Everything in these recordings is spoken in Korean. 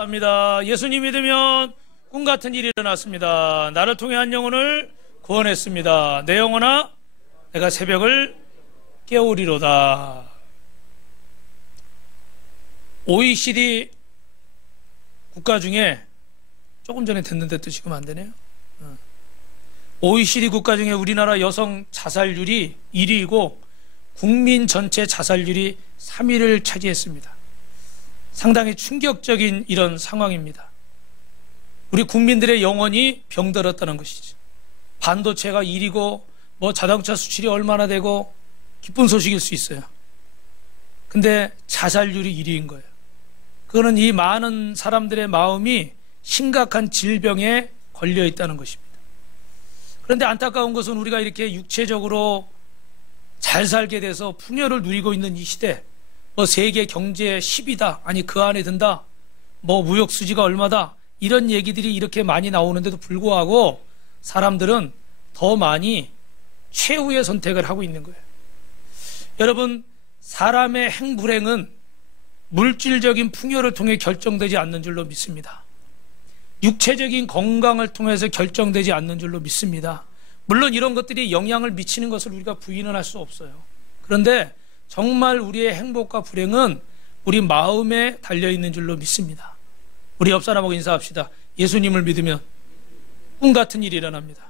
합니다. 예수님 믿으면 꿈 같은 일이 일어났습니다. 나를 통해 한 영혼을 구원했습니다. 내 영혼아, 내가 새벽을 깨우리로다. OECD 국가 중에 조금 전에 됐는데 또 지금 안 되네요. OECD 국가 중에 우리나라 여성 자살률이 1위이고 국민 전체 자살률이 3위를 차지했습니다. 상당히 충격적인 이런 상황입니다. 우리 국민들의 영혼이 병들었다는 것이죠. 반도체가 1위고 뭐 자동차 수출이 얼마나 되고 기쁜 소식일 수 있어요. 근데 자살률이 1위인 거예요. 그거는 이 많은 사람들의 마음이 심각한 질병에 걸려 있다는 것입니다. 그런데 안타까운 것은 우리가 이렇게 육체적으로 잘 살게 돼서 풍요를 누리고 있는 이 시대, 뭐 세계 경제 10위다, 아니 그 안에 든다, 뭐 무역 수지가 얼마다, 이런 얘기들이 이렇게 많이 나오는데도 불구하고 사람들은 더 많이 최후의 선택을 하고 있는 거예요. 여러분, 사람의 행불행은 물질적인 풍요를 통해 결정되지 않는 줄로 믿습니다. 육체적인 건강을 통해서 결정되지 않는 줄로 믿습니다. 물론 이런 것들이 영향을 미치는 것을 우리가 부인은 할 수 없어요. 그런데 정말 우리의 행복과 불행은 우리 마음에 달려있는 줄로 믿습니다. 우리 옆 사람하고 인사합시다. 예수님을 믿으면 꿈 같은 일이 일어납니다.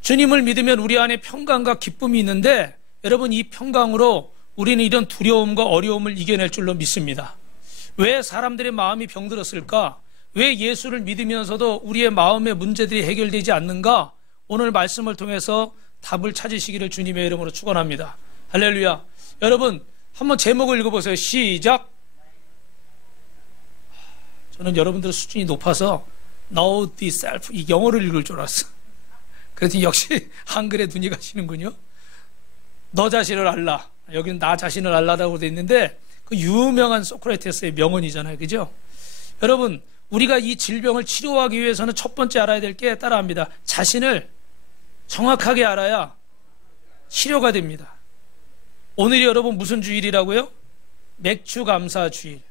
주님을 믿으면 우리 안에 평강과 기쁨이 있는데, 여러분, 이 평강으로 우리는 이런 두려움과 어려움을 이겨낼 줄로 믿습니다. 왜 사람들의 마음이 병들었을까? 왜 예수를 믿으면서도 우리의 마음의 문제들이 해결되지 않는가? 오늘 말씀을 통해서 답을 찾으시기를 주님의 이름으로 축원합니다. 할렐루야. 여러분, 한번 제목을 읽어보세요. 시작. 저는 여러분들 수준이 높아서 Know thyself, 이 영어를 읽을 줄 알았어. 그래서 역시 한글에 눈이 가시는군요. 너 자신을 알라. 여기는 나 자신을 알라라고 되어 있는데 그 유명한 소크라테스의 명언이잖아요. 그죠? 여러분, 우리가 이 질병을 치료하기 위해서는 첫 번째 알아야 될 게 따라합니다. 자신을 정확하게 알아야 치료가 됩니다. 오늘이 여러분 무슨 주일이라고요? 맥추감사 주일.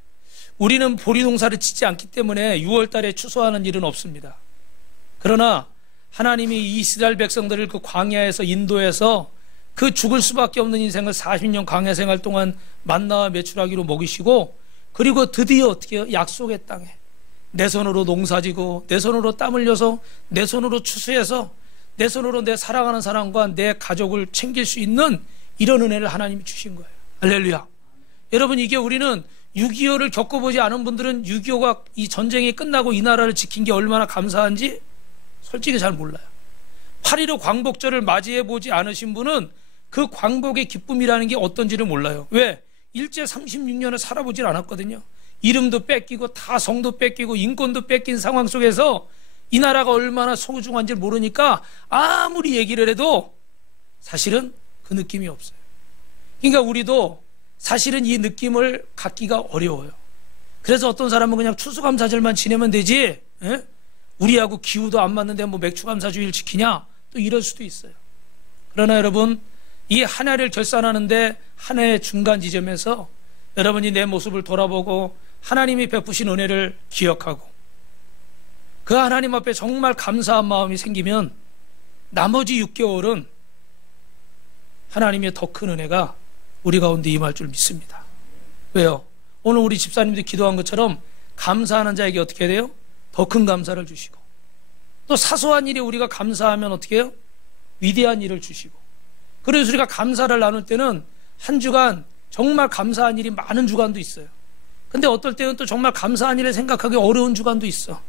우리는 보리농사를 짓지 않기 때문에 6월 달에 추수하는 일은 없습니다. 그러나 하나님이 이스라엘 백성들을 그 광야에서 인도해서 그 죽을 수밖에 없는 인생을 40년 광야 생활 동안 만나와 메추라기로 먹이시고, 그리고 드디어 어떻게 해요? 약속의 땅에 내 손으로 농사지고 내 손으로 땀 흘려서 내 손으로 추수해서 내 손으로 내 사랑하는 사람과 내 가족을 챙길 수 있는 이런 은혜를 하나님이 주신 거예요. 할렐루야. 여러분, 이게 우리는 6.25를 겪어보지 않은 분들은 6.25가 이 전쟁이 끝나고 이 나라를 지킨 게 얼마나 감사한지 솔직히 잘 몰라요. 8.15 광복절을 맞이해보지 않으신 분은 그 광복의 기쁨이라는 게 어떤지를 몰라요. 왜? 일제 36년을 살아보질 않았거든요. 이름도 뺏기고 다 성도 뺏기고 인권도 뺏긴 상황 속에서 이 나라가 얼마나 소중한지 모르니까 아무리 얘기를 해도 사실은 그 느낌이 없어요. 그러니까 우리도 사실은 이 느낌을 갖기가 어려워요. 그래서 어떤 사람은 그냥 추수감사절만 지내면 되지, 에? 우리하고 기후도 안 맞는데 뭐 맥추감사주일 지키냐? 또 이럴 수도 있어요. 그러나 여러분, 이 한 해를 결산하는데 한 해의 중간 지점에서 여러분이 내 모습을 돌아보고 하나님이 베푸신 은혜를 기억하고 그 하나님 앞에 정말 감사한 마음이 생기면 나머지 6개월은 하나님의 더 큰 은혜가 우리 가운데 임할 줄 믿습니다. 왜요? 오늘 우리 집사님들이 기도한 것처럼 감사하는 자에게 어떻게 돼요? 더 큰 감사를 주시고, 또 사소한 일에 우리가 감사하면 어떻게 해요? 위대한 일을 주시고. 그래서 우리가 감사를 나눌 때는 한 주간 정말 감사한 일이 많은 주간도 있어요. 근데 어떨 때는 또 정말 감사한 일을 생각하기 어려운 주간도 있어.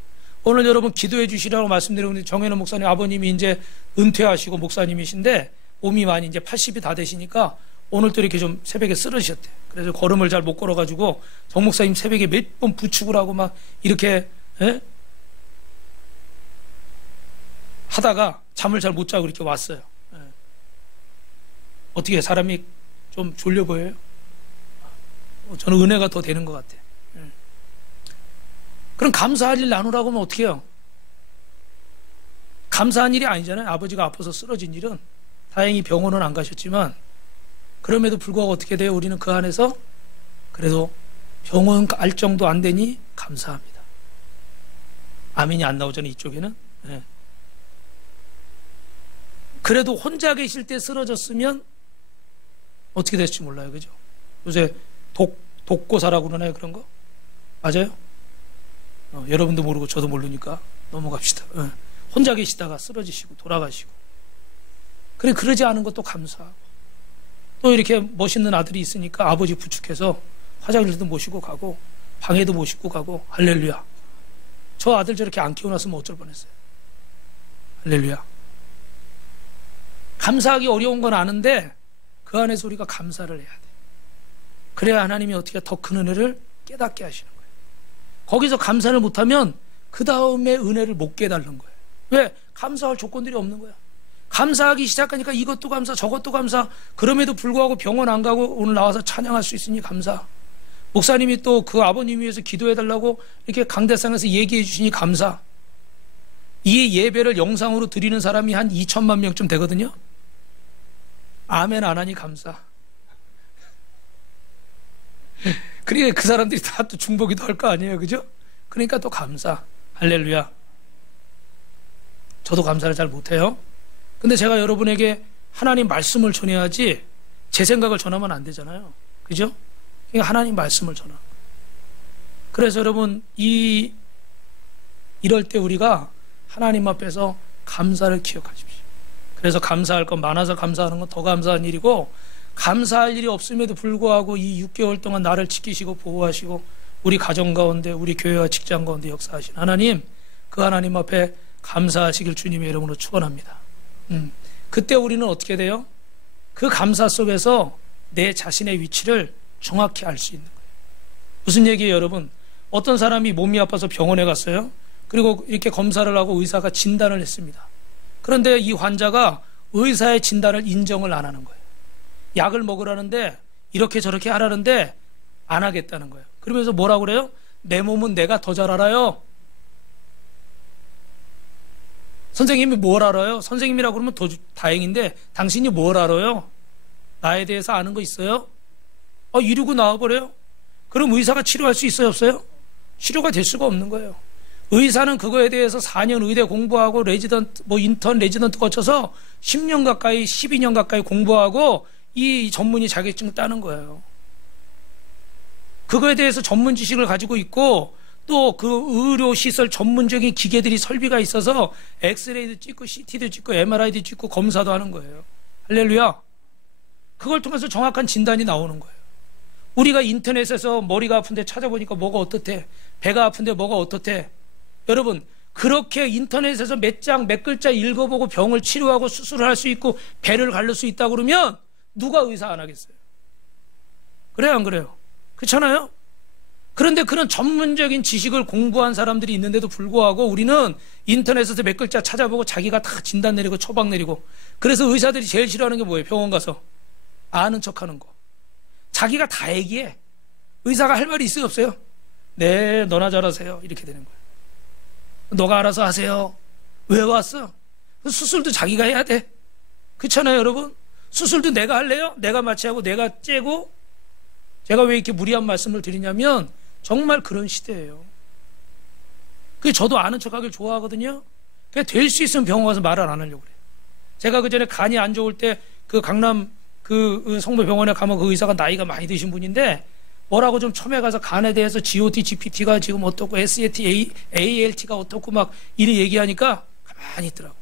오늘 여러분 기도해 주시라고 말씀드리고 있는 정현우 목사님 아버님이 이제 은퇴하시고 목사님이신데 몸이 많이 이제 80이 다 되시니까 오늘 또 이렇게 좀 새벽에 쓰러지셨대요. 그래서 걸음을 잘 못 걸어가지고 정 목사님 새벽에 몇 번 부축을 하고 막 이렇게 하다가 잠을 잘 못 자고 이렇게 왔어요. 어떻게 사람이 좀 졸려 보여요? 저는 은혜가 더 되는 것 같아요. 그럼 감사할 일 나누라고 하면 어떻게 해요? 감사한 일이 아니잖아요. 아버지가 아파서 쓰러진 일은. 다행히 병원은 안 가셨지만 그럼에도 불구하고 어떻게 돼요? 우리는 그 안에서 그래도 병원 갈 정도 안 되니 감사합니다. 아멘이 안 나오잖아요, 이쪽에는. 네. 그래도 혼자 계실 때 쓰러졌으면 어떻게 될지 몰라요. 그죠? 요새 독고사라고 그러나요? 그런 거? 맞아요? 여러분도 모르고 저도 모르니까 넘어갑시다. 혼자 계시다가 쓰러지시고 돌아가시고. 그래, 그러지 않은 것도 감사하고. 또 이렇게 멋있는 아들이 있으니까 아버지 부축해서 화장실도 모시고 가고 방에도 모시고 가고. 할렐루야. 저 아들 저렇게 안 키워놨으면 어쩔 뻔했어요. 할렐루야. 감사하기 어려운 건 아는데 그 안에서 우리가 감사를 해야 돼. 그래야 하나님이 어떻게 더 큰 은혜를 깨닫게 하시는 거예요. 거기서 감사를 못하면 그 다음에 은혜를 못 깨달는 거예요. 왜? 감사할 조건들이 없는 거야. 감사하기 시작하니까 이것도 감사, 저것도 감사. 그럼에도 불구하고 병원 안 가고 오늘 나와서 찬양할 수 있으니 감사. 목사님이 또 그 아버님 위해서 기도해달라고 이렇게 강대상에서 얘기해 주시니 감사. 이 예배를 영상으로 드리는 사람이 한 2천만 명쯤 되거든요. 아멘 안 하니 감사. 그러니까 그 사람들이 다 또 중보기도 할 거 아니에요. 그죠? 그러니까 또 감사. 할렐루야. 저도 감사를 잘 못해요. 근데 제가 여러분에게 하나님 말씀을 전해야지 제 생각을 전하면 안 되잖아요. 그죠? 그러니까 하나님 말씀을 전하. 그래서 여러분 이럴 때 우리가 하나님 앞에서 감사를 기억하십시오. 그래서 감사할 건 많아서 감사하는 건 더 감사한 일이고, 감사할 일이 없음에도 불구하고 이 6개월 동안 나를 지키시고 보호하시고 우리 가정 가운데 우리 교회와 직장 가운데 역사하신 하나님, 그 하나님 앞에 감사하시길 주님의 이름으로 축원합니다. 그때 우리는 어떻게 돼요? 그 감사 속에서 내 자신의 위치를 정확히 알 수 있는 거예요. 무슨 얘기예요, 여러분? 어떤 사람이 몸이 아파서 병원에 갔어요. 그리고 이렇게 검사를 하고 의사가 진단을 했습니다. 그런데 이 환자가 의사의 진단을 인정을 안 하는 거예요. 약을 먹으라는데 이렇게 저렇게 하라는데 안 하겠다는 거예요. 그러면서 뭐라고 그래요? 내 몸은 내가 더 잘 알아요. 선생님이 뭘 알아요? 선생님이라고 그러면 더 다행인데 당신이 뭘 알아요? 나에 대해서 아는 거 있어요? 이러고 나와버려요? 그럼 의사가 치료할 수 있어요, 없어요? 치료가 될 수가 없는 거예요. 의사는 그거에 대해서 4년 의대 공부하고 레지던트, 인턴 레지던트 거쳐서 10년 가까이, 12년 가까이 공부하고 이 전문의 자격증을 따는 거예요. 그거에 대해서 전문 지식을 가지고 있고 또 그 의료시설 전문적인 기계들이 설비가 있어서 엑스레이도 찍고 CT도 찍고 MRI도 찍고 검사도 하는 거예요. 할렐루야. 그걸 통해서 정확한 진단이 나오는 거예요. 우리가 인터넷에서 머리가 아픈데 찾아보니까 뭐가 어떻대, 배가 아픈데 뭐가 어떻대. 여러분, 그렇게 인터넷에서 몇 장, 몇 글자 읽어보고 병을 치료하고 수술을 할 수 있고 배를 가를 수 있다고 그러면 누가 의사 안 하겠어요? 그래요, 안 그래요? 그렇잖아요? 그런데 그런 전문적인 지식을 공부한 사람들이 있는데도 불구하고 우리는 인터넷에서 몇 글자 찾아보고 자기가 다 진단 내리고 처방 내리고, 그래서 의사들이 제일 싫어하는 게 뭐예요? 병원 가서 아는 척하는 거. 자기가 다 얘기해. 의사가 할 말이 있어요, 없어요? 네, 너나 잘하세요. 이렇게 되는 거예요. 너가 알아서 하세요. 왜 왔어? 수술도 자기가 해야 돼. 그렇잖아요, 여러분? 수술도 내가 할래요? 내가 마취하고 내가 째고. 제가 왜 이렇게 무리한 말씀을 드리냐면 정말 그런 시대예요. 그게 저도 아는 척하길 좋아하거든요. 그냥 될 수 있으면 병원 가서 말을 안 하려고 그래요. 제가 그 전에 간이 안 좋을 때 그 강남 그 성모병원에 가면 그 의사가 나이가 많이 드신 분인데 뭐라고 좀 처음에 가서 간에 대해서 GOT, GPT가 지금 어떻고 SAT, ALT가 어떻고 막 이리 얘기하니까 가만히 있더라고.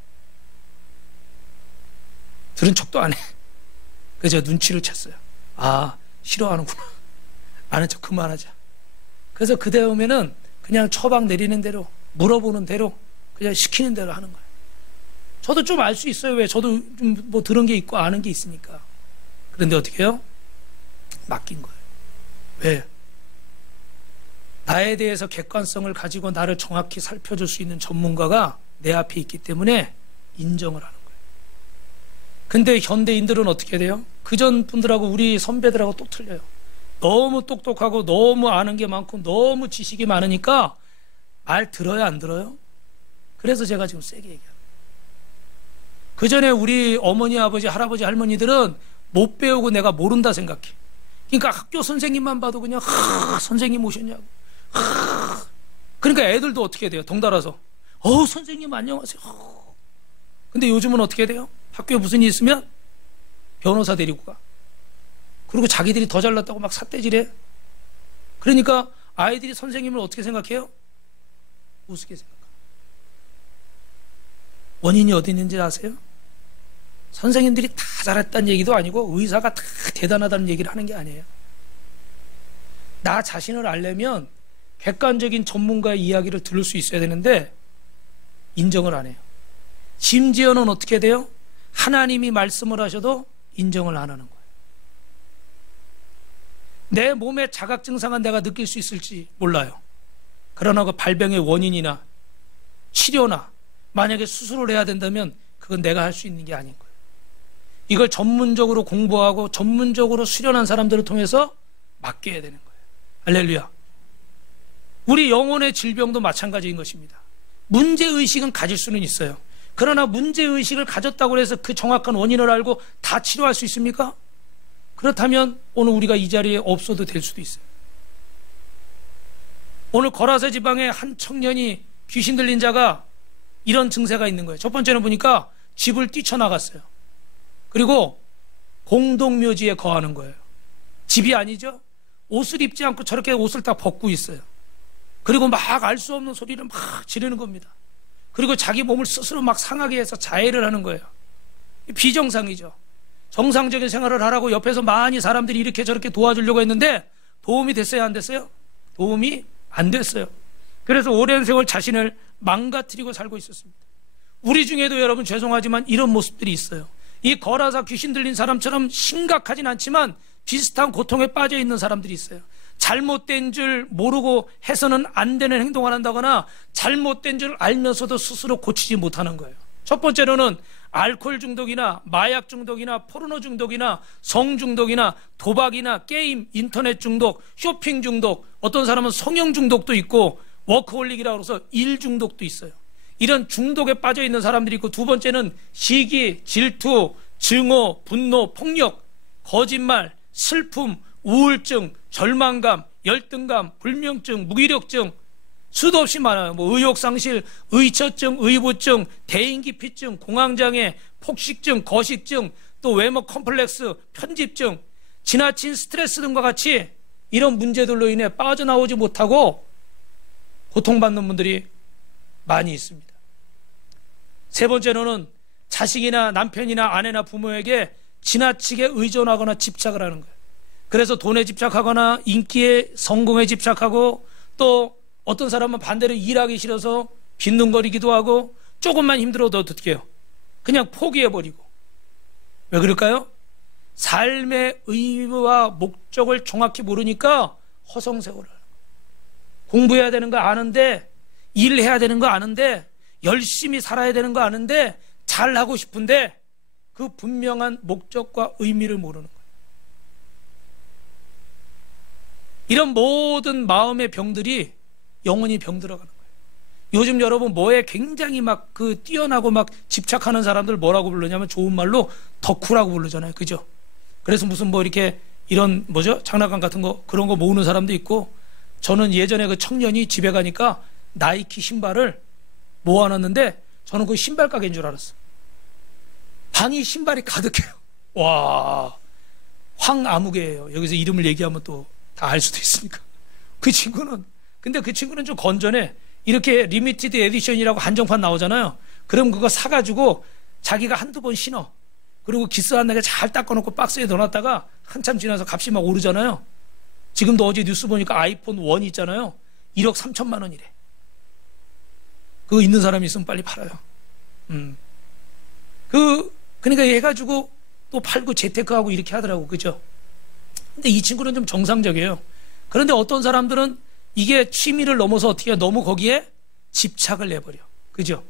들은 척도 안 해. 그래서 제가 눈치를 챘어요. 아, 싫어하는구나. 아는 척 그만하자. 그래서 그 다음에는 그냥 처방 내리는 대로, 물어보는 대로, 그냥 시키는 대로 하는 거예요. 저도 좀 알 수 있어요. 왜? 저도 좀 뭐 들은 게 있고 아는 게 있으니까. 그런데 어떻게 해요? 맡긴 거예요. 왜? 나에 대해서 객관성을 가지고 나를 정확히 살펴줄 수 있는 전문가가 내 앞에 있기 때문에 인정을 하는 거예요. 근데 현대인들은 어떻게 돼요? 그전 분들하고 우리 선배들하고 또 틀려요. 너무 똑똑하고 너무 아는 게 많고 너무 지식이 많으니까 말 들어요, 안 들어요? 그래서 제가 지금 세게 얘기합니다. 그 전에 우리 어머니, 아버지, 할아버지, 할머니들은 못 배우고 내가 모른다 생각해. 그러니까 학교 선생님만 봐도 그냥 선생님 오셨냐고. 그러니까 애들도 어떻게 돼요? 덩달아서 선생님 안녕하세요. 근데 요즘은 어떻게 돼요? 학교에 무슨 일 있으면 변호사 데리고 가. 그리고 자기들이 더 잘났다고 막 삿대질해. 그러니까 아이들이 선생님을 어떻게 생각해요? 우습게 생각해요. 원인이 어디 있는지 아세요? 선생님들이 다 잘했다는 얘기도 아니고 의사가 다 대단하다는 얘기를 하는 게 아니에요. 나 자신을 알려면 객관적인 전문가의 이야기를 들을 수 있어야 되는데 인정을 안 해요. 심지어는 어떻게 돼요? 하나님이 말씀을 하셔도 인정을 안 하는 거예요. 내 몸의 자각 증상은 내가 느낄 수 있을지 몰라요. 그러나 그 발병의 원인이나 치료나 만약에 수술을 해야 된다면 그건 내가 할 수 있는 게 아닌 거예요. 이걸 전문적으로 공부하고 전문적으로 수련한 사람들을 통해서 맡겨야 되는 거예요. 할렐루야. 우리 영혼의 질병도 마찬가지인 것입니다. 문제의식은 가질 수는 있어요. 그러나 문제의식을 가졌다고 해서 그 정확한 원인을 알고 다 치료할 수 있습니까? 그렇다면 오늘 우리가 이 자리에 없어도 될 수도 있어요. 오늘 거라세 지방에 한 청년이 귀신 들린 자가 이런 증세가 있는 거예요. 첫 번째는 보니까 집을 뛰쳐나갔어요. 그리고 공동묘지에 거하는 거예요. 집이 아니죠? 옷을 입지 않고 저렇게 옷을 딱 벗고 있어요. 그리고 막 알 수 없는 소리를 막 지르는 겁니다. 그리고 자기 몸을 스스로 막 상하게 해서 자해를 하는 거예요. 비정상이죠. 정상적인 생활을 하라고 옆에서 많이 사람들이 이렇게 저렇게 도와주려고 했는데 도움이 됐어요? 안 됐어요? 도움이 안 됐어요. 그래서 오랜 세월 자신을 망가뜨리고 살고 있었습니다. 우리 중에도 여러분 죄송하지만 이런 모습들이 있어요. 이 거라사 귀신 들린 사람처럼 심각하진 않지만 비슷한 고통에 빠져 있는 사람들이 있어요. 잘못된 줄 모르고 해서는 안 되는 행동을 한다거나 잘못된 줄 알면서도 스스로 고치지 못하는 거예요. 첫 번째로는 알코올 중독이나 마약 중독이나 포르노 중독이나 성 중독이나 도박이나 게임, 인터넷 중독, 쇼핑 중독, 어떤 사람은 성형 중독도 있고 워크홀릭이라고 해서 일 중독도 있어요. 이런 중독에 빠져 있는 사람들이 있고, 두 번째는 시기, 질투, 증오, 분노, 폭력, 거짓말, 슬픔, 우울증, 절망감, 열등감, 불면증, 무기력증, 수도 없이 많아요. 의욕상실, 의처증, 의부증, 대인기피증, 공황장애, 폭식증, 거식증, 또 외모 컴플렉스, 편집증, 지나친 스트레스 등과 같이 이런 문제들로 인해 빠져나오지 못하고 고통받는 분들이 많이 있습니다. 세 번째로는 자식이나 남편이나 아내나 부모에게 지나치게 의존하거나 집착을 하는 거예요. 그래서 돈에 집착하거나 인기에, 성공에 집착하고, 또 어떤 사람은 반대로 일하기 싫어서 빈둥거리기도 하고, 조금만 힘들어도 어떻게 해요? 그냥 포기해버리고. 왜 그럴까요? 삶의 의미와 목적을 정확히 모르니까 허송세월을 하는 거예요. 공부해야 되는 거 아는데, 일해야 되는 거 아는데, 열심히 살아야 되는 거 아는데, 잘하고 싶은데 그 분명한 목적과 의미를 모르는 거예요. 이런 모든 마음의 병들이 영원히 병들어가는 거예요. 요즘 여러분 뭐에 굉장히 막 뛰어나고 막 집착하는 사람들 뭐라고 부르냐면 좋은 말로 덕후라고 부르잖아요. 그죠? 그래서 무슨 이렇게 이런 장난감 같은 거 그런 거 모으는 사람도 있고, 저는 예전에 그 청년이 집에 가니까 나이키 신발을 모아놨는데 저는 그 신발 가게인 줄 알았어. 방이 신발이 가득해요. 와, 황아무개예요. 여기서 이름을 얘기하면 또 다 알 수도 있으니까. 근데 그 친구는 좀 건전해. 이렇게 리미티드 에디션이라고 한정판 나오잖아요. 그럼 그거 사가지고 자기가 한두 번 신어. 그리고 기스 안 나게 잘 닦아놓고 박스에 넣어놨다가 한참 지나서 값이 막 오르잖아요. 지금도 어제 뉴스 보니까 아이폰 1 있잖아요. 1억 3천만 원이래. 그거 있는 사람이 있으면 빨리 팔아요. 그러니까 해가지고 또 팔고 재테크하고 이렇게 하더라고. 그죠? 근데 이 친구는 좀 정상적이에요. 그런데 어떤 사람들은 이게 취미를 넘어서 어떻게 너무 거기에 집착을 내버려. 그죠?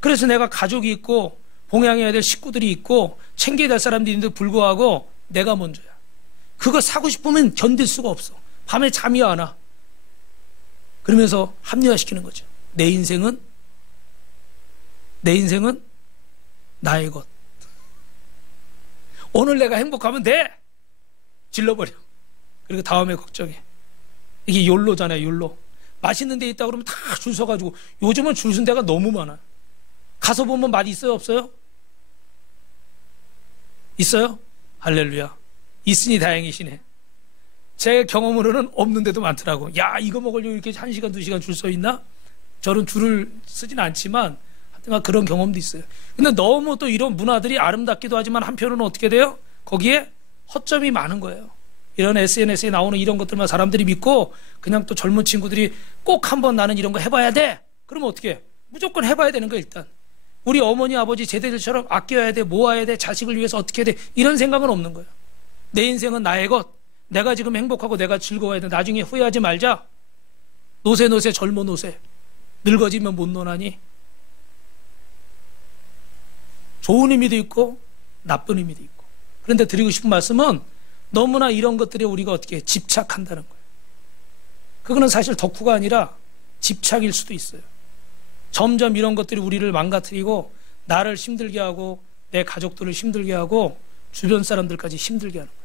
그래서 내가 가족이 있고 봉양해야 될 식구들이 있고 챙겨야 될 사람들이 있는데 불구하고 내가 먼저야. 그거 사고 싶으면 견딜 수가 없어. 밤에 잠이 안 와. 그러면서 합리화시키는 거죠. 내 인생은 나의 것. 오늘 내가 행복하면 돼. 질러버려. 그리고 다음에 걱정해. 이게 욜로잖아요, 욜로. 맛있는 데 있다 그러면 다 줄 서가지고, 요즘은 줄 쓴 데가 너무 많아요. 가서 보면 맛 있어요, 없어요? 있어요? 할렐루야. 있으니 다행이시네. 제 경험으로는 없는 데도 많더라고. 야, 이거 먹으려고 이렇게 1시간, 2시간 줄 서 있나? 저는 줄을 쓰진 않지만 하여튼 그런 경험도 있어요. 근데 너무 또 이런 문화들이 아름답기도 하지만 한편으로는 어떻게 돼요? 거기에 허점이 많은 거예요. 이런 SNS에 나오는 이런 것들만 사람들이 믿고 그냥 또 젊은 친구들이 꼭 한번 나는 이런 거 해봐야 돼. 그러면 어떻게 해? 무조건 해봐야 되는 거야 일단. 우리 어머니 아버지 제대들처럼 아껴야 돼, 모아야 돼, 자식을 위해서 어떻게 돼, 이런 생각은 없는 거예요. 내 인생은 나의 것, 내가 지금 행복하고 내가 즐거워야 돼. 나중에 후회하지 말자. 노세 젊어 노세. 늙어지면 못 노나니. 좋은 의미도 있고 나쁜 의미도 있고. 그런데 드리고 싶은 말씀은 너무나 이런 것들에 우리가 어떻게 집착한다는 거예요. 그거는 사실 덕후가 아니라 집착일 수도 있어요. 점점 이런 것들이 우리를 망가뜨리고 나를 힘들게 하고 내 가족들을 힘들게 하고 주변 사람들까지 힘들게 하는 거예요.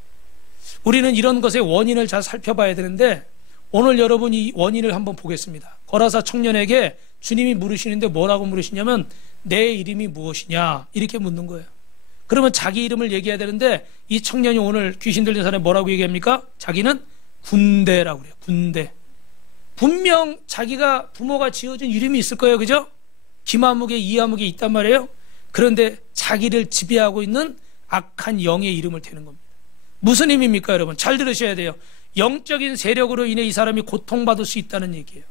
우리는 이런 것의 원인을 잘 살펴봐야 되는데 오늘 여러분 이 원인을 한번 보겠습니다. 거라사 청년에게 주님이 물으시는데 뭐라고 물으시냐면 내 이름이 무엇이냐 이렇게 묻는 거예요. 그러면 자기 이름을 얘기해야 되는데 이 청년이 오늘 귀신 들린 사람이 뭐라고 얘기합니까? 자기는 군대라고 그래요. 군대. 분명 자기가 부모가 지어준 이름이 있을 거예요. 그죠? 김아무개 이아무개 있단 말이에요. 그런데 자기를 지배하고 있는 악한 영의 이름을 대는 겁니다. 무슨 의미입니까 여러분? 잘 들으셔야 돼요. 영적인 세력으로 인해 이 사람이 고통받을 수 있다는 얘기예요.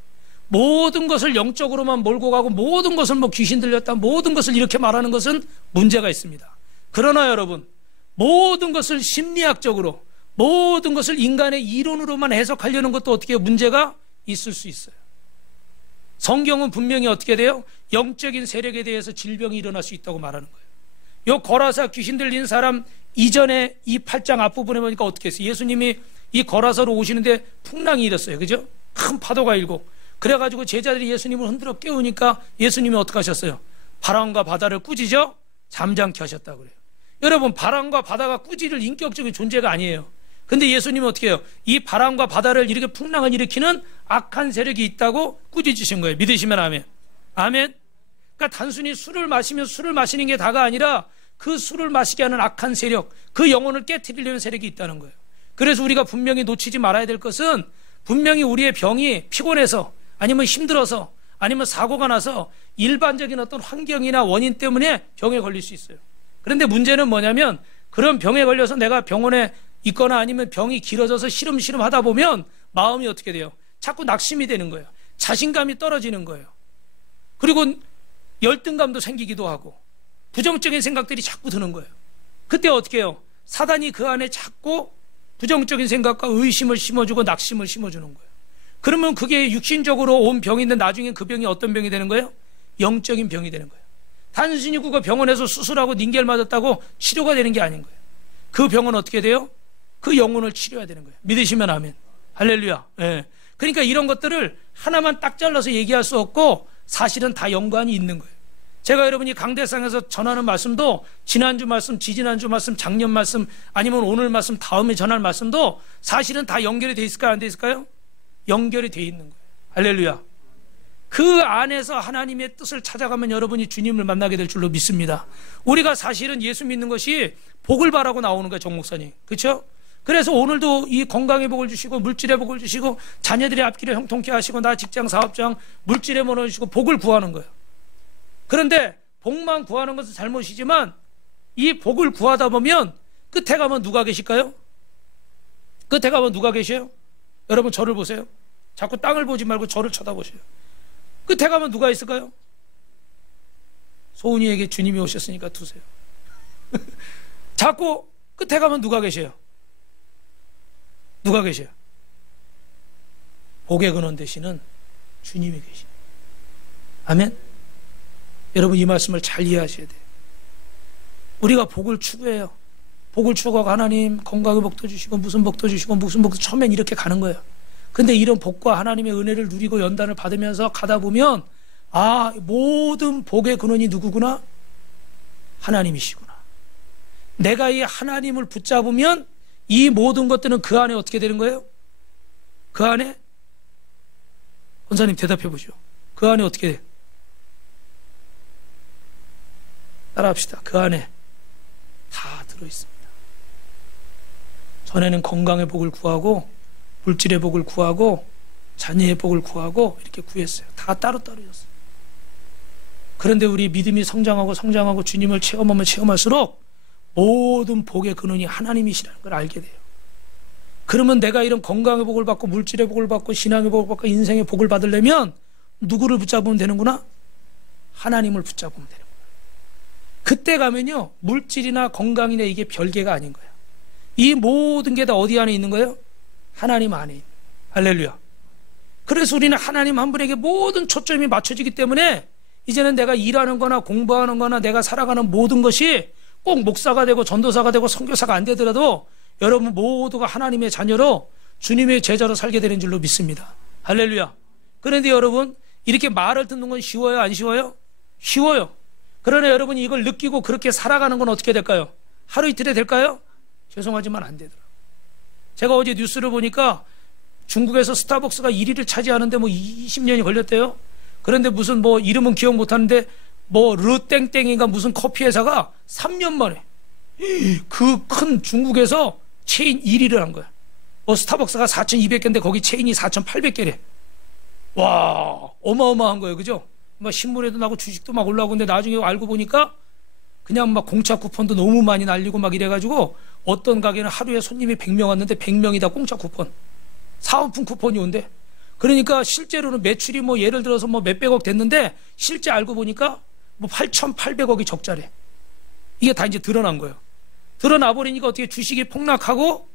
모든 것을 영적으로만 몰고 가고 모든 것을 뭐 귀신 들렸다 모든 것을 이렇게 말하는 것은 문제가 있습니다. 그러나 여러분 모든 것을 심리학적으로 모든 것을 인간의 이론으로만 해석하려는 것도 어떻게 문제가 있을 수 있어요. 성경은 분명히 어떻게 돼요? 영적인 세력에 대해서 질병이 일어날 수 있다고 말하는 거예요. 요 거라사 귀신 들린 사람 이전에 이 8장 앞부분에 보니까 어떻게 했어요? 예수님이 이 거라사로 오시는데 풍랑이 일었어요. 그죠? 큰 파도가 일고 그래가지고 제자들이 예수님을 흔들어 깨우니까 예수님이 어떻게 하셨어요? 바람과 바다를 꾸짖어 잠잠케 하셨다고 그래요. 여러분 바람과 바다가 꾸짖을 인격적인 존재가 아니에요. 근데 예수님은 어떻게 해요? 이 바람과 바다를 이렇게 풍랑을 일으키는 악한 세력이 있다고 꾸짖으신 거예요. 믿으시면 아멘. 아멘. 그러니까 단순히 술을 마시면 술을 마시는 게 다가 아니라 그 술을 마시게 하는 악한 세력, 그 영혼을 깨트리려는 세력이 있다는 거예요. 그래서 우리가 분명히 놓치지 말아야 될 것은 분명히 우리의 병이 피곤해서 아니면 힘들어서 아니면 사고가 나서 일반적인 어떤 환경이나 원인 때문에 병에 걸릴 수 있어요. 그런데 문제는 뭐냐면 그런 병에 걸려서 내가 병원에 있거나 아니면 병이 길어져서 시름시름 하다 보면 마음이 어떻게 돼요? 자꾸 낙심이 되는 거예요. 자신감이 떨어지는 거예요. 그리고 열등감도 생기기도 하고 부정적인 생각들이 자꾸 드는 거예요. 그때 어떻게 해요? 사단이 그 안에 자꾸 부정적인 생각과 의심을 심어주고 낙심을 심어주는 거예요. 그러면 그게 육신적으로 온 병인데 나중에 그 병이 어떤 병이 되는 거예요? 영적인 병이 되는 거예요. 단순히 그거 병원에서 수술하고 닌겔 맞았다고 치료가 되는 게 아닌 거예요. 그 병은 어떻게 돼요? 그 영혼을 치료해야 되는 거예요. 믿으시면 아멘. 할렐루야. 예. 그러니까 이런 것들을 하나만 딱 잘라서 얘기할 수 없고 사실은 다 연관이 있는 거예요. 제가 여러분이 강대상에서 전하는 말씀도 지난주 말씀, 지지난주 말씀, 작년 말씀 아니면 오늘 말씀, 다음에 전할 말씀도 사실은 다 연결이 돼 있을까요? 안 돼 있을까요? 연결이 돼 있는 거예요. 할렐루야. 그 안에서 하나님의 뜻을 찾아가면 여러분이 주님을 만나게 될 줄로 믿습니다. 우리가 사실은 예수 믿는 것이 복을 바라고 나오는 거예요. 정 목사님. 그렇죠? 그래서 오늘도 이 건강의 복을 주시고 물질의 복을 주시고 자녀들의 앞길을 형통케 하시고 나 직장 사업장 물질의 문을 주시고 복을 구하는 거예요. 그런데 복만 구하는 것은 잘못이지만 이 복을 구하다 보면 끝에 가면 누가 계실까요? 끝에 가면 누가 계셔요? 여러분 저를 보세요. 자꾸 땅을 보지 말고 저를 쳐다보세요. 끝에 가면 누가 있을까요? 소은이에게 주님이 오셨으니까 두세요. 자꾸 끝에 가면 누가 계세요? 누가 계세요? 복의 근원 되시는 주님이 계시네요. 아멘? 여러분 이 말씀을 잘 이해하셔야 돼요. 우리가 복을 추구해요. 복을 추구하고 하나님 건강의 복도 주시고 무슨 복도 주시고 무슨 복도 처음엔 이렇게 가는 거예요. 근데 이런 복과 하나님의 은혜를 누리고 연단을 받으면서 가다 보면 아 모든 복의 근원이 누구구나? 하나님이시구나. 내가 이 하나님을 붙잡으면 이 모든 것들은 그 안에 어떻게 되는 거예요? 그 안에 권사님 대답해 보죠. 그 안에 어떻게 돼? 따라합시다. 그 안에 다 들어있습니다. 전에는 건강의 복을 구하고 물질의 복을 구하고 자녀의 복을 구하고 이렇게 구했어요. 다 따로따로였어요. 그런데 우리 믿음이 성장하고 주님을 체험하면 체험할수록 모든 복의 근원이 하나님이시라는 걸 알게 돼요. 그러면 내가 이런 건강의 복을 받고 물질의 복을 받고 신앙의 복을 받고 인생의 복을 받으려면 누구를 붙잡으면 되는구나? 하나님을 붙잡으면 되는구나. 그때 가면요, 물질이나 건강이나 이게 별개가 아닌 거야. 이 모든 게 다 어디 안에 있는 거예요? 하나님 안에 있는 거예요. 할렐루야. 그래서 우리는 하나님 한 분에게 모든 초점이 맞춰지기 때문에 이제는 내가 일하는 거나 공부하는 거나 내가 살아가는 모든 것이 꼭 목사가 되고 전도사가 되고 선교사가 안 되더라도 여러분 모두가 하나님의 자녀로 주님의 제자로 살게 되는 줄로 믿습니다. 할렐루야. 그런데 여러분, 이렇게 말을 듣는 건 쉬워요? 안 쉬워요? 쉬워요. 그러나 여러분이 이걸 느끼고 그렇게 살아가는 건 어떻게 될까요? 하루 이틀에 될까요? 죄송하지만 안 되더라고요. 제가 어제 뉴스를 보니까 중국에서 스타벅스가 1위를 차지하는데 뭐 20년이 걸렸대요. 그런데 무슨 뭐 이름은 기억 못하는데 뭐 르땡땡인가 무슨 커피 회사가 3년 만에 그 큰 중국에서 체인 1위를 한 거야. 뭐 스타벅스가 4,200개인데 거기 체인이 4,800개래. 와, 어마어마한 거예요. 그죠? 막 신문에도 나고 주식도 막 올라오고. 근데 나중에 알고 보니까 그냥 막 공짜 쿠폰도 너무 많이 날리고 막 이래가지고 어떤 가게는 하루에 손님이 100명 왔는데 100명이 다 공짜 쿠폰, 사은품 쿠폰이 온대. 그러니까 실제로는 매출이 뭐 예를 들어서 뭐 몇백억 됐는데 실제 알고 보니까 뭐 8,800억이 적자래. 이게 다 이제 드러난 거예요. 드러나 버리니까 어떻게 주식이 폭락하고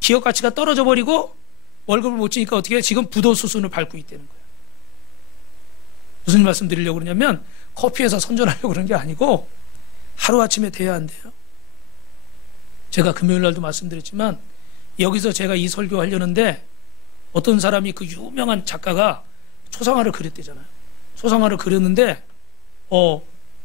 기업 가치가 떨어져 버리고 월급을 못 주니까 어떻게 지금 부도 수순을 밟고 있다는 거예요. 무슨 말씀 드리려고 그러냐면 커피회사 선전하려고 그런 게 아니고 하루아침에 돼야 한대요. 제가 금요일 날도 말씀드렸지만 여기서 제가 이 설교 하려는데 어떤 사람이 그 유명한 작가가 초상화를 그렸대잖아요. 초상화를 그렸는데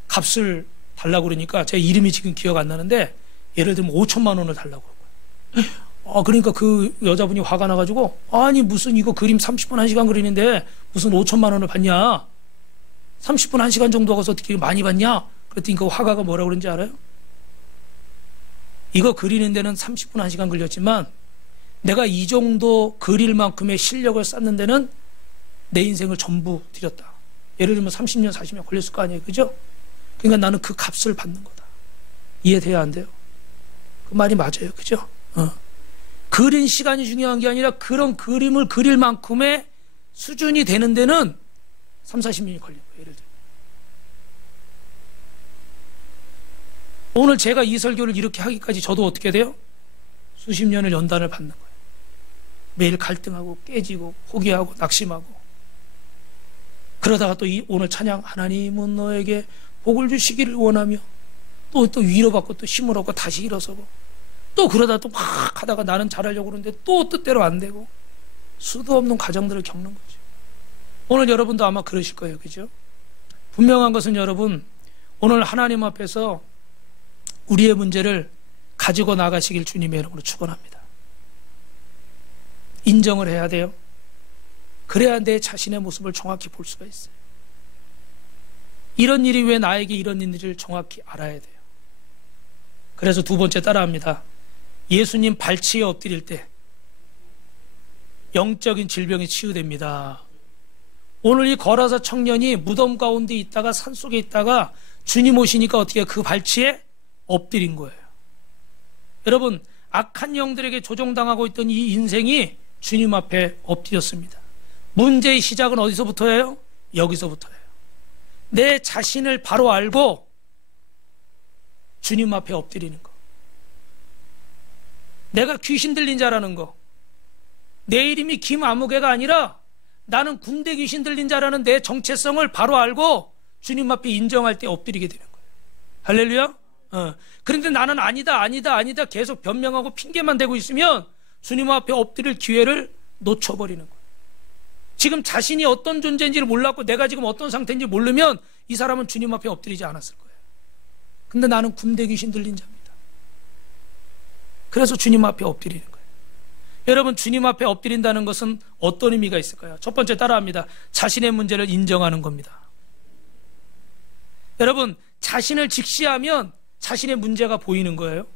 값을 달라고 그러니까 제 이름이 지금 기억 안 나는데 예를 들면 5천만 원을 달라고 그런 거예요. 그러니까 그 여자분이 화가 나가지고 아니 무슨 이거 그림 30분 1시간 그리는데 무슨 5천만 원을 받냐? 30분 1시간 정도 하고서 어떻게 많이 받냐? 그랬더니 그 화가가 뭐라고 그런지 알아요? 이거 그리는 데는 30분 1시간 걸렸지만 내가 이 정도 그릴 만큼의 실력을 쌓는 데는 내 인생을 전부 들였다. 예를 들면 30년 40년 걸렸을 거 아니에요. 그죠? 그러니까 나는 그 값을 받는 거다. 이해돼야 안 돼요? 그 말이 맞아요. 그죠? 그린 시간이 중요한 게 아니라 그런 그림을 그릴 만큼의 수준이 되는 데는 3, 40년이 걸린 거예요. 예를 들면 오늘 제가 이 설교를 이렇게 하기까지 저도 어떻게 돼요? 수십 년을 연단을 받는 거예요. 매일 갈등하고 깨지고 포기하고 낙심하고 그러다가 또 오늘 찬양 하나님은 너에게 복을 주시기를 원하며 또 위로받고 또 힘을 얻고 다시 일어서고 또 그러다 또 막 하다가 나는 잘하려고 그러는데 또 뜻대로 안 되고 수도 없는 과정들을 겪는 거죠. 오늘 여러분도 아마 그러실 거예요. 그죠? 분명한 것은 여러분 오늘 하나님 앞에서 우리의 문제를 가지고 나가시길 주님의 이름으로 축원합니다. 인정을 해야 돼요. 그래야 내 자신의 모습을 정확히 볼 수가 있어요. 이런 일이 왜 나에게 이런 일인지를 정확히 알아야 돼요. 그래서 두 번째 따라합니다. 예수님 발치에 엎드릴 때 영적인 질병이 치유됩니다. 오늘 이 거라사 청년이 무덤 가운데 있다가 산속에 있다가 주님 오시니까 어떻게 그 발치에 엎드린 거예요. 여러분 악한 영들에게 조종당하고 있던 이 인생이 주님 앞에 엎드렸습니다. 문제의 시작은 어디서부터예요? 여기서부터예요. 내 자신을 바로 알고 주님 앞에 엎드리는 거. 내가 귀신 들린 자라는 거. 내 이름이 김아무개가 아니라 나는 군대 귀신 들린 자라는 내 정체성을 바로 알고 주님 앞에 인정할 때 엎드리게 되는 거예요. 할렐루야. 그런데 나는 아니다 계속 변명하고 핑계만 대고 있으면 주님 앞에 엎드릴 기회를 놓쳐버리는 거예요. 지금 자신이 어떤 존재인지를 몰랐고 내가 지금 어떤 상태인지 모르면 이 사람은 주님 앞에 엎드리지 않았을 거예요. 근데 나는 군대 귀신 들린 자입니다. 그래서 주님 앞에 엎드리는 거예요. 여러분, 주님 앞에 엎드린다는 것은 어떤 의미가 있을까요? 첫 번째, 따라합니다. 자신의 문제를 인정하는 겁니다. 여러분, 자신을 직시하면 자신의 문제가 보이는 거예요.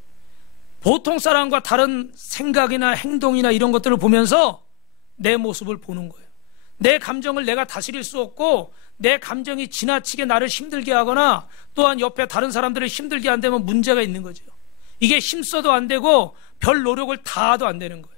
보통 사람과 다른 생각이나 행동이나 이런 것들을 보면서 내 모습을 보는 거예요. 내 감정을 내가 다스릴 수 없고 내 감정이 지나치게 나를 힘들게 하거나 또한 옆에 다른 사람들을 힘들게 한다면 문제가 있는 거죠. 이게 힘써도 안 되고 별 노력을 다해도 안 되는 거예요.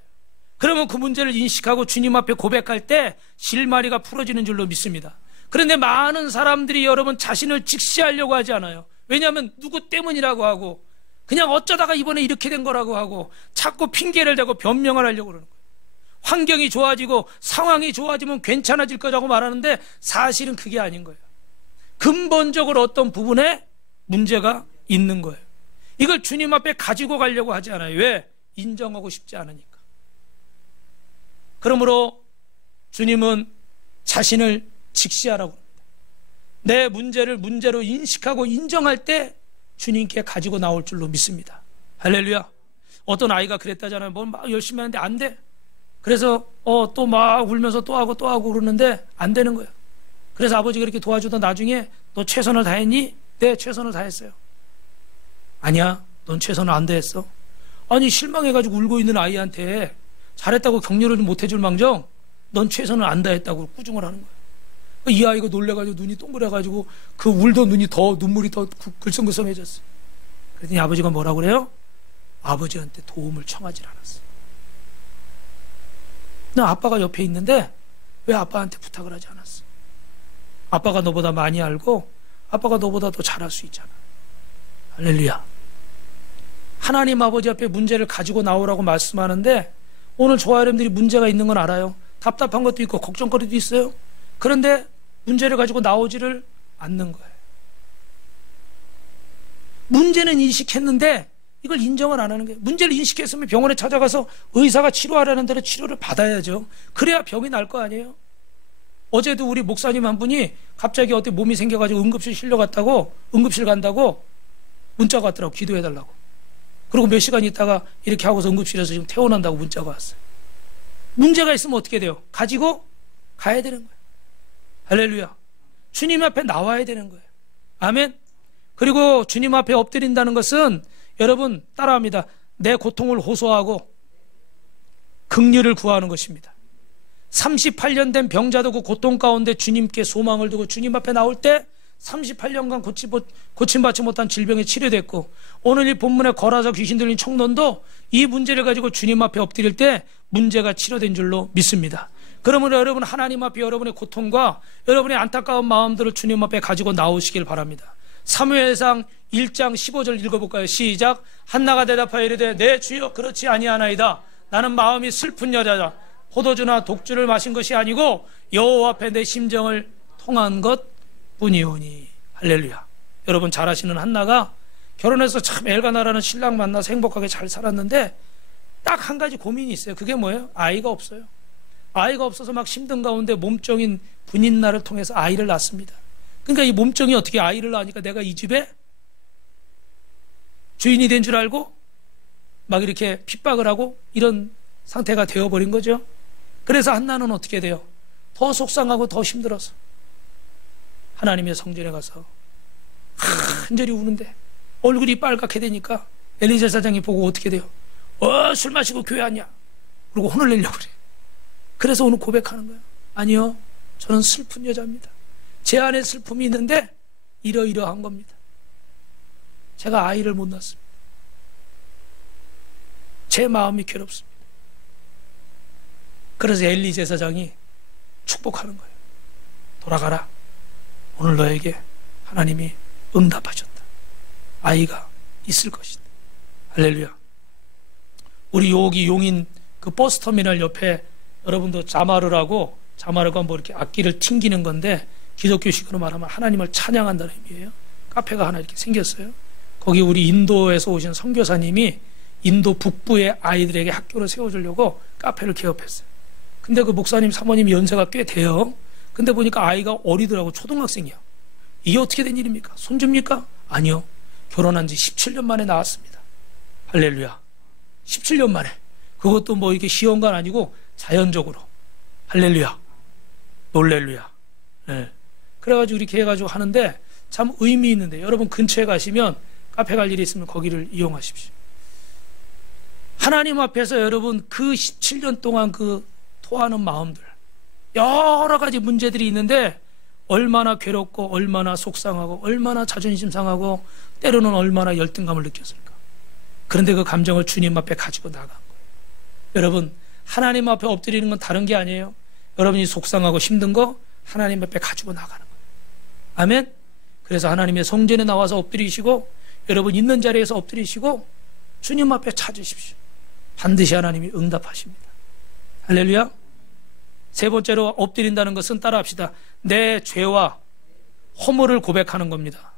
그러면 그 문제를 인식하고 주님 앞에 고백할 때 실마리가 풀어지는 줄로 믿습니다. 그런데 많은 사람들이 여러분 자신을 직시하려고 하지 않아요. 왜냐하면 누구 때문이라고 하고 그냥 어쩌다가 이번에 이렇게 된 거라고 하고 자꾸 핑계를 대고 변명을 하려고 그러는 거예요. 환경이 좋아지고 상황이 좋아지면 괜찮아질 거라고 말하는데 사실은 그게 아닌 거예요. 근본적으로 어떤 부분에 문제가 있는 거예요. 이걸 주님 앞에 가지고 가려고 하지 않아요. 왜? 인정하고 싶지 않으니까. 그러므로 주님은 자신을 직시하라고 합니다. 내 문제를 문제로 인식하고 인정할 때 주님께 가지고 나올 줄로 믿습니다. 할렐루야. 어떤 아이가 그랬다잖아요. 뭐 막 열심히 하는데 안 돼. 그래서 또 막 울면서 또 하고 그러는데 안 되는 거예요. 그래서 아버지가 이렇게 도와주던 나중에 너 최선을 다했니? 네, 최선을 다했어요. 아니야, 넌 최선을 안 다했어. 아니, 실망해가지고 울고 있는 아이한테 잘했다고 격려를 못 해줄 망정 넌 최선을 안 다했다고 꾸중을 하는 거예요. 이 아이가 놀래가지고 눈이 동그래가지고 그 울던 눈이 더 눈물이 더 글썽글썽해졌어요. 그랬더니 아버지가 뭐라고 그래요? 아버지한테 도움을 청하질 않았어. 나 아빠가 옆에 있는데 왜 아빠한테 부탁을 하지 않았어? 아빠가 너보다 많이 알고 아빠가 너보다 더 잘할 수 있잖아. 할렐루야. 하나님 아버지 앞에 문제를 가지고 나오라고 말씀하는데 오늘 저와 여러분들이 문제가 있는 건 알아요. 답답한 것도 있고 걱정거리도 있어요. 그런데 문제를 가지고 나오지를 않는 거예요. 문제는 인식했는데 이걸 인정을 안 하는 거예요. 문제를 인식했으면 병원에 찾아가서 의사가 치료하라는 대로 치료를 받아야죠. 그래야 병이 날 거 아니에요. 어제도 우리 목사님 한 분이 갑자기 어떻게 몸이 생겨가지고 응급실 실려갔다고 응급실 간다고 문자가 왔더라고. 기도해달라고. 그리고 몇 시간 있다가 이렇게 하고서 응급실에서 지금 퇴원한다고 문자가 왔어요. 문제가 있으면 어떻게 돼요? 가지고 가야 되는 거예요. 할렐루야. 주님 앞에 나와야 되는 거예요. 아멘. 그리고 주님 앞에 엎드린다는 것은 여러분 따라합니다. 내 고통을 호소하고 긍휼을 구하는 것입니다. 38년 된 병자도 그 고통 가운데 주님께 소망을 두고 주님 앞에 나올 때 38년간 고침받지 못한 질병이 치료됐고 오늘 이 본문에 거라서 귀신 들린 청년도 이 문제를 가지고 주님 앞에 엎드릴 때 문제가 치료된 줄로 믿습니다. 그러므로 여러분 하나님 앞에 여러분의 고통과 여러분의 안타까운 마음들을 주님 앞에 가지고 나오시길 바랍니다. 사무엘상 1장 15절 읽어볼까요? 시작. 한나가 대답하여 이르되 내 주여 그렇지 아니하나이다. 나는 마음이 슬픈 여자다. 포도주나 독주를 마신 것이 아니고 여호와 앞에 내 심정을 통한 것뿐이오니. 할렐루야. 여러분 잘 아시는 한나가 결혼해서 참 엘가나라는 신랑 만나서 행복하게 잘 살았는데 딱 한 가지 고민이 있어요. 그게 뭐예요? 아이가 없어요. 아이가 없어서 막 힘든 가운데 몸종인 분인나를 통해서 아이를 낳습니다. 그러니까 이 몸종이 어떻게 아이를 낳으니까 내가 이 집에 주인이 된 줄 알고 막 이렇게 핍박을 하고 이런 상태가 되어버린 거죠. 그래서 한나는 어떻게 돼요? 더 속상하고 더 힘들어서 하나님의 성전에 가서 간절히 우는데 얼굴이 빨갛게 되니까 엘리사 사장이 보고 어떻게 돼요? 술 마시고 교회 왔냐? 그리고 혼을 내려고 그래. 그래서 오늘 고백하는 거예요. 아니요, 저는 슬픈 여자입니다. 제 안에 슬픔이 있는데 이러이러한 겁니다. 제가 아이를 못 낳았습니다. 제 마음이 괴롭습니다. 그래서 엘리 제사장이 축복하는 거예요. 돌아가라. 오늘 너에게 하나님이 응답하셨다. 아이가 있을 것이다. 할렐루야. 우리 여기 용인 그 버스터미널 옆에 여러분도 자마르라고, 자마르가 뭐 이렇게 악기를 튕기는 건데 기독교식으로 말하면 하나님을 찬양한다는 의미예요. 카페가 하나 이렇게 생겼어요. 거기 우리 인도에서 오신 선교사님이 인도 북부의 아이들에게 학교를 세워주려고 카페를 개업했어요. 근데 그 목사님 사모님이 연세가 꽤 돼요. 근데 보니까 아이가 어리더라고. 초등학생이야. 이게 어떻게 된 일입니까? 손주입니까? 아니요. 결혼한 지 17년 만에 낳았습니다. 할렐루야. 17년 만에. 그것도 뭐 이게 쉬운 건 아니고 자연적으로. 할렐루야. 놀렐루야. 네. 그래가지고 이렇게 해가지고 하는데 참 의미 있는데, 여러분 근처에 가시면 카페 갈 일이 있으면 거기를 이용하십시오. 하나님 앞에서 여러분 그 17년 동안 그 토하는 마음들, 여러 가지 문제들이 있는데 얼마나 괴롭고 얼마나 속상하고 얼마나 자존심 상하고 때로는 얼마나 열등감을 느꼈을까. 그런데 그 감정을 주님 앞에 가지고 나간 거예요. 여러분, 하나님 앞에 엎드리는 건 다른 게 아니에요. 여러분이 속상하고 힘든 거 하나님 앞에 가지고 나가는 거예요. 아멘. 그래서 하나님의 성전에 나와서 엎드리시고, 여러분 있는 자리에서 엎드리시고 주님 앞에 찾으십시오. 반드시 하나님이 응답하십니다. 할렐루야. 세 번째로 엎드린다는 것은 따라합시다. 내 죄와 허물을 고백하는 겁니다.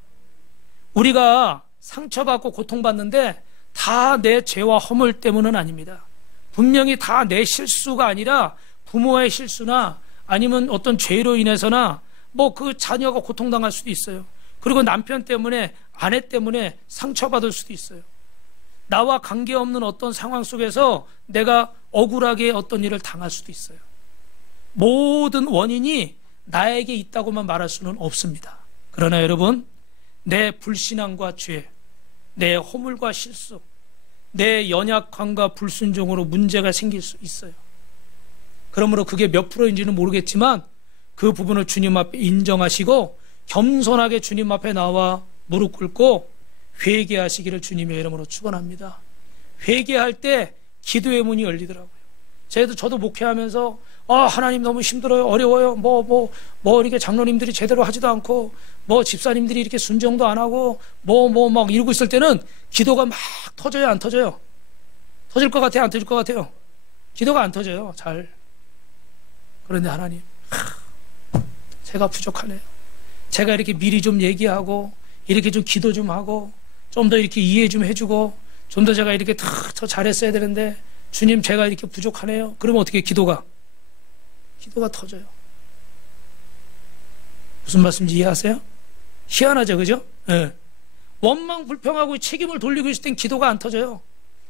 우리가 상처받고 고통받는데 다 내 죄와 허물 때문은 아닙니다. 분명히 다 내 실수가 아니라 부모의 실수나 아니면 어떤 죄로 인해서나 뭐 그 자녀가 고통당할 수도 있어요. 그리고 남편 때문에, 아내 때문에 상처받을 수도 있어요. 나와 관계없는 어떤 상황 속에서 내가 억울하게 어떤 일을 당할 수도 있어요. 모든 원인이 나에게 있다고만 말할 수는 없습니다. 그러나 여러분, 내 불신앙과 죄, 내 허물과 실수, 내 연약함과 불순종으로 문제가 생길 수 있어요. 그러므로 그게 몇 프로인지는 모르겠지만 그 부분을 주님 앞에 인정하시고 겸손하게 주님 앞에 나와 무릎 꿇고 회개하시기를 주님의 이름으로 축원합니다. 회개할 때 기도의 문이 열리더라고요. 저도 목회하면서 하나님 너무 힘들어요, 어려워요, 뭐 이렇게 장로님들이 제대로 하지도 않고 뭐 집사님들이 이렇게 순종도 안 하고 막 이러고 있을 때는 기도가 막 터져요, 안 터져요? 터질 것 같아요, 안 터질 것 같아요? 기도가 안 터져요, 잘. 그런데 하나님, 제가 부족하네요. 제가 이렇게 미리 좀 얘기하고 이렇게 좀 기도 좀 하고 좀 더 이렇게 이해 좀 해주고 좀 더 제가 이렇게 더 잘했어야 되는데 주님, 제가 이렇게 부족하네요. 그러면 어떻게 기도가 터져요. 무슨 말씀인지 이해하세요? 희한하죠, 그죠? 네. 원망 불평하고 책임을 돌리고 있을 땐 기도가 안 터져요.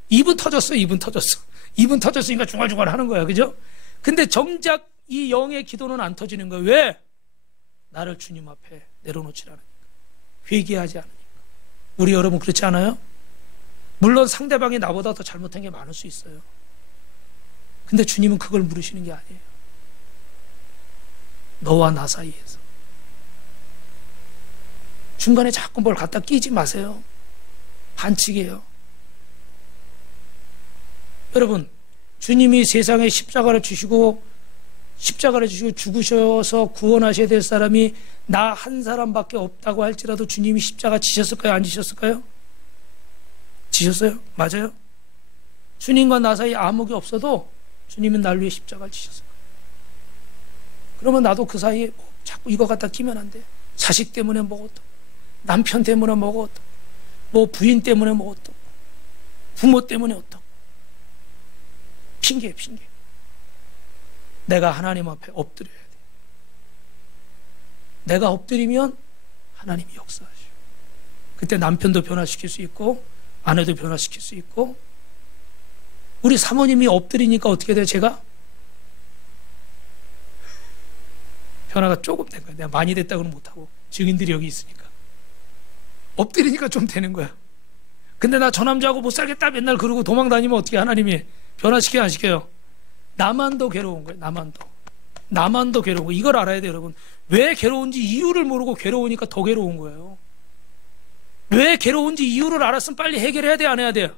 입은 터졌어. 입은 터졌으니까 중얼중얼 하는 거야, 그죠? 근데 정작 이 영의 기도는 안 터지는 거예요. 왜? 나를 주님 앞에 내려놓지 않으니까, 회개하지 않으니까. 우리 여러분 그렇지 않아요? 물론 상대방이 나보다 더 잘못한 게 많을 수 있어요. 근데 주님은 그걸 물으시는 게 아니에요. 너와 나 사이에서 중간에 자꾸 뭘 갖다 끼지 마세요. 반칙이에요. 여러분, 주님이 세상에 십자가를 주시고 죽으셔서 구원하셔야 될 사람이 나 한 사람밖에 없다고 할지라도 주님이 십자가 지셨을까요? 안 지셨을까요? 지셨어요? 맞아요? 주님과 나 사이에 암흑이 없어도 주님은 날 위해 십자가를 지셨어요. 그러면 나도 그 사이에 자꾸 이거 갖다 끼면 안 돼. 자식 때문에 먹었다, 남편 때문에 먹었다, 뭐 부인 때문에 먹었다, 부모 때문에 어떠. 핑계. 내가 하나님 앞에 엎드려야 돼. 내가 엎드리면 하나님이 역사하셔. 그때 남편도 변화시킬 수 있고 아내도 변화시킬 수 있고. 우리 사모님이 엎드리니까 어떻게 돼요? 제가 변화가 조금 된 거야. 내가 많이 됐다고는 못하고 증인들이 여기 있으니까 엎드리니까 좀 되는 거야. 근데 나 저 남자하고 못 살겠다 맨날 그러고 도망 다니면 어떻게 하나님이 변화시켜요, 안 시켜요? 나만 더 괴로운 거예요. 나만 더 괴로운 거예요. 이걸 알아야 돼요, 여러분. 왜 괴로운지 이유를 모르고 괴로우니까 더 괴로운 거예요. 왜 괴로운지 이유를 알았으면 빨리 해결해야 돼, 안 해야 돼요?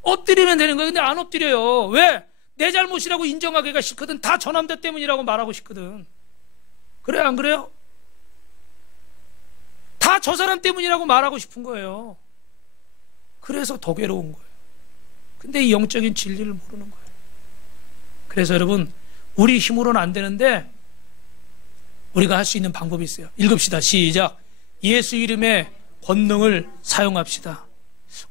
엎드리면 되는 거예요. 근데 안 엎드려요. 왜? 내 잘못이라고 인정하기가 싫거든. 다 저 남자 때문이라고 말하고 싶거든. 그래요, 안 그래요? 다 저 사람 때문이라고 말하고 싶은 거예요. 그래서 더 괴로운 거예요. 근데 이 영적인 진리를 모르는 거예요. 그래서 여러분, 우리 힘으로는 안 되는데 우리가 할 수 있는 방법이 있어요. 읽읍시다. 시작. 예수 이름의 권능을 사용합시다.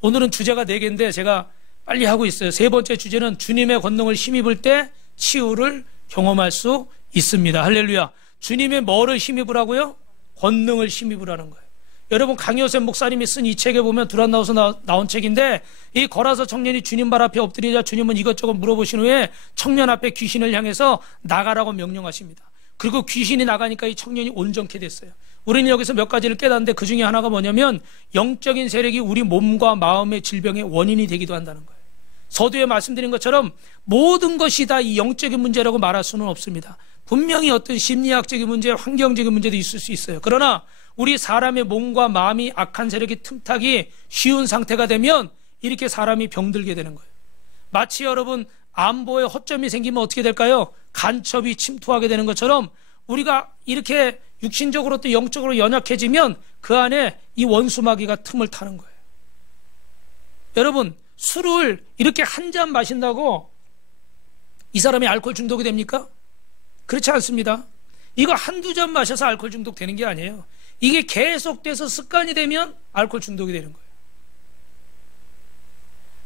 오늘은 주제가 4개인데 제가 빨리 하고 있어요. 세 번째 주제는 주님의 권능을 힘입을 때 치유를 경험할 수 있습니다. 할렐루야. 주님의 뭐를 힘입으라고요? 권능을 힘입으라는 거예요. 여러분 강요셉 목사님이 쓴 이 책에 보면 두란노에서 나온 책인데, 이 거라서 청년이 주님 발 앞에 엎드리자 주님은 이것저것 물어보신 후에 청년 앞에 귀신을 향해서 나가라고 명령하십니다. 그리고 귀신이 나가니까 이 청년이 온전케 됐어요. 우리는 여기서 몇 가지를 깨닫는데 그 중에 하나가 뭐냐면 영적인 세력이 우리 몸과 마음의 질병의 원인이 되기도 한다는 거예요. 서두에 말씀드린 것처럼 모든 것이 다 이 영적인 문제라고 말할 수는 없습니다. 분명히 어떤 심리학적인 문제, 환경적인 문제도 있을 수 있어요. 그러나 우리 사람의 몸과 마음이 악한 세력이 틈타기 쉬운 상태가 되면 이렇게 사람이 병들게 되는 거예요. 마치 여러분 안보에 허점이 생기면 어떻게 될까요? 간첩이 침투하게 되는 것처럼 우리가 이렇게 육신적으로 또 영적으로 연약해지면 그 안에 이 원수마귀가 틈을 타는 거예요. 여러분 술을 이렇게 한 잔 마신다고 이 사람이 알코올 중독이 됩니까? 그렇지 않습니다. 이거 한두 잔 마셔서 알코올 중독 되는 게 아니에요. 이게 계속돼서 습관이 되면 알코올 중독이 되는 거예요.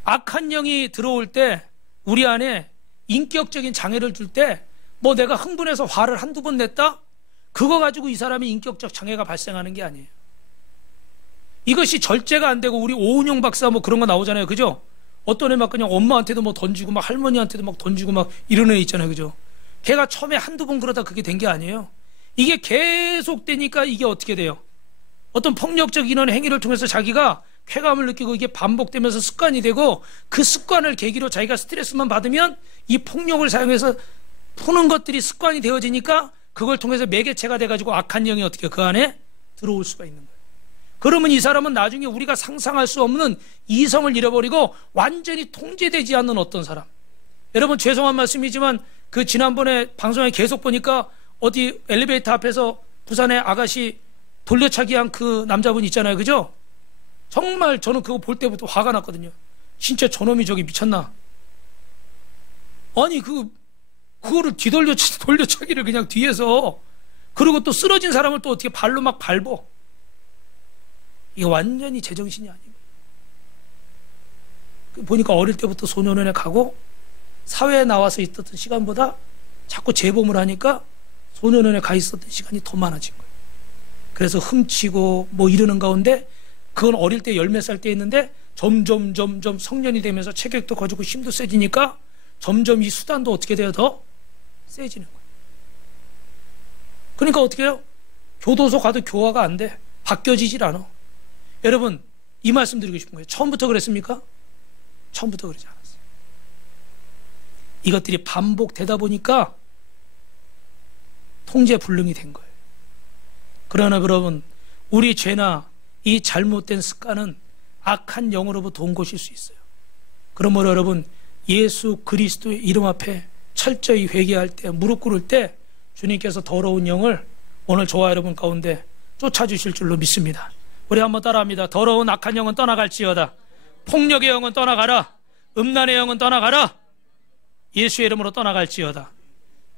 악한 영이 들어올 때 우리 안에 인격적인 장애를 줄 때 뭐 내가 흥분해서 화를 한두 번 냈다? 그거 가지고 이 사람이 인격적 장애가 발생하는 게 아니에요. 이것이 절제가 안 되고 우리 오은영 박사 뭐 그런 거 나오잖아요. 그죠? 어떤 애 막 그냥 엄마한테도 뭐 던지고 막 할머니한테도 막 던지고 막 이런 애 있잖아요. 그죠? 걔가 처음에 한두 번 그러다 그게 된 게 아니에요. 이게 계속 되니까 이게 어떻게 돼요? 어떤 폭력적 이런 행위를 통해서 자기가 쾌감을 느끼고 이게 반복되면서 습관이 되고 그 습관을 계기로 자기가 스트레스만 받으면 이 폭력을 사용해서 푸는 것들이 습관이 되어지니까 그걸 통해서 매개체가 돼가지고 악한 영이 어떻게 그 안에 들어올 수가 있는 거예요. 그러면 이 사람은 나중에 우리가 상상할 수 없는 이성을 잃어버리고 완전히 통제되지 않는 어떤 사람. 여러분 죄송한 말씀이지만 그 지난번에 방송에 계속 보니까 어디 엘리베이터 앞에서 부산의 아가씨 돌려차기 한 그 남자분 있잖아요. 그죠? 정말 저는 그거 볼 때부터 화가 났거든요. 진짜 저놈이 저기 미쳤나? 아니 그거를 돌려차기를 그냥 뒤에서, 그리고 또 쓰러진 사람을 또 어떻게 발로 막 밟어. 이게 완전히 제정신이 아니고. 보니까 어릴 때부터 소년원에 가고 사회에 나와서 있었던 시간보다 자꾸 재범을 하니까 소년원에 가 있었던 시간이 더 많아진 거예요. 그래서 훔치고 뭐 이러는 가운데 그건 어릴 때 열 몇 살 때 했는데 점점 성년이 되면서 체격도 커지고 힘도 세지니까 점점 이 수단도 어떻게 돼요? 더 세지는 거예요. 그러니까 어떻게 해요? 교도소 가도 교화가 안 돼. 바뀌어지질 않아. 여러분 이 말씀 드리고 싶은 거예요. 처음부터 그랬습니까? 처음부터 그러지 않았어요. 이것들이 반복되다 보니까 통제불능이 된 거예요. 그러나 여러분 우리 죄나 이 잘못된 습관은 악한 영으로부터 온 것일 수 있어요. 그러므로 여러분 예수 그리스도의 이름 앞에 철저히 회개할 때, 무릎 꿇을 때 주님께서 더러운 영을 오늘 저와 여러분 가운데 쫓아주실 줄로 믿습니다. 우리 한번 따라합니다. 더러운 악한 영은 떠나갈지어다. 폭력의 영은 떠나가라. 음란의 영은 떠나가라. 예수의 이름으로 떠나갈지어다.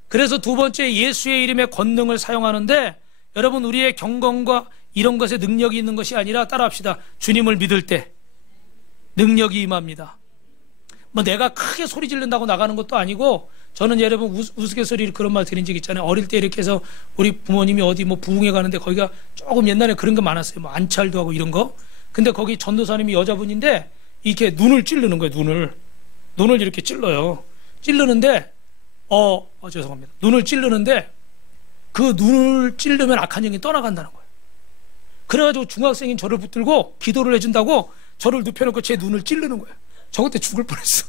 그래서 두 번째 예수의 이름의 권능을 사용하는데 여러분 우리의 경건과 이런 것에 능력이 있는 것이 아니라 따라합시다. 주님을 믿을 때 능력이 임합니다. 뭐 내가 크게 소리 지른다고 나가는 것도 아니고, 저는 여러분 우스갯소리로 그런 말 드린 적 있잖아요. 어릴 때 이렇게 해서 우리 부모님이 어디 뭐 부흥회 가는데 거기가 조금 옛날에 그런 거 많았어요. 뭐 안찰도 하고 이런 거. 근데 거기 전도사님이 여자분인데 이렇게 눈을 찌르는 거예요. 눈을 이렇게 찔러요. 찌르는데 죄송합니다. 눈을 찌르는데 그 눈을 찌르면 악한 영이 떠나간다는 거예요. 그래가지고 중학생인 저를 붙들고 기도를 해준다고 저를 눕혀놓고 제 눈을 찌르는 거예요. 저 그때 죽을 뻔했어.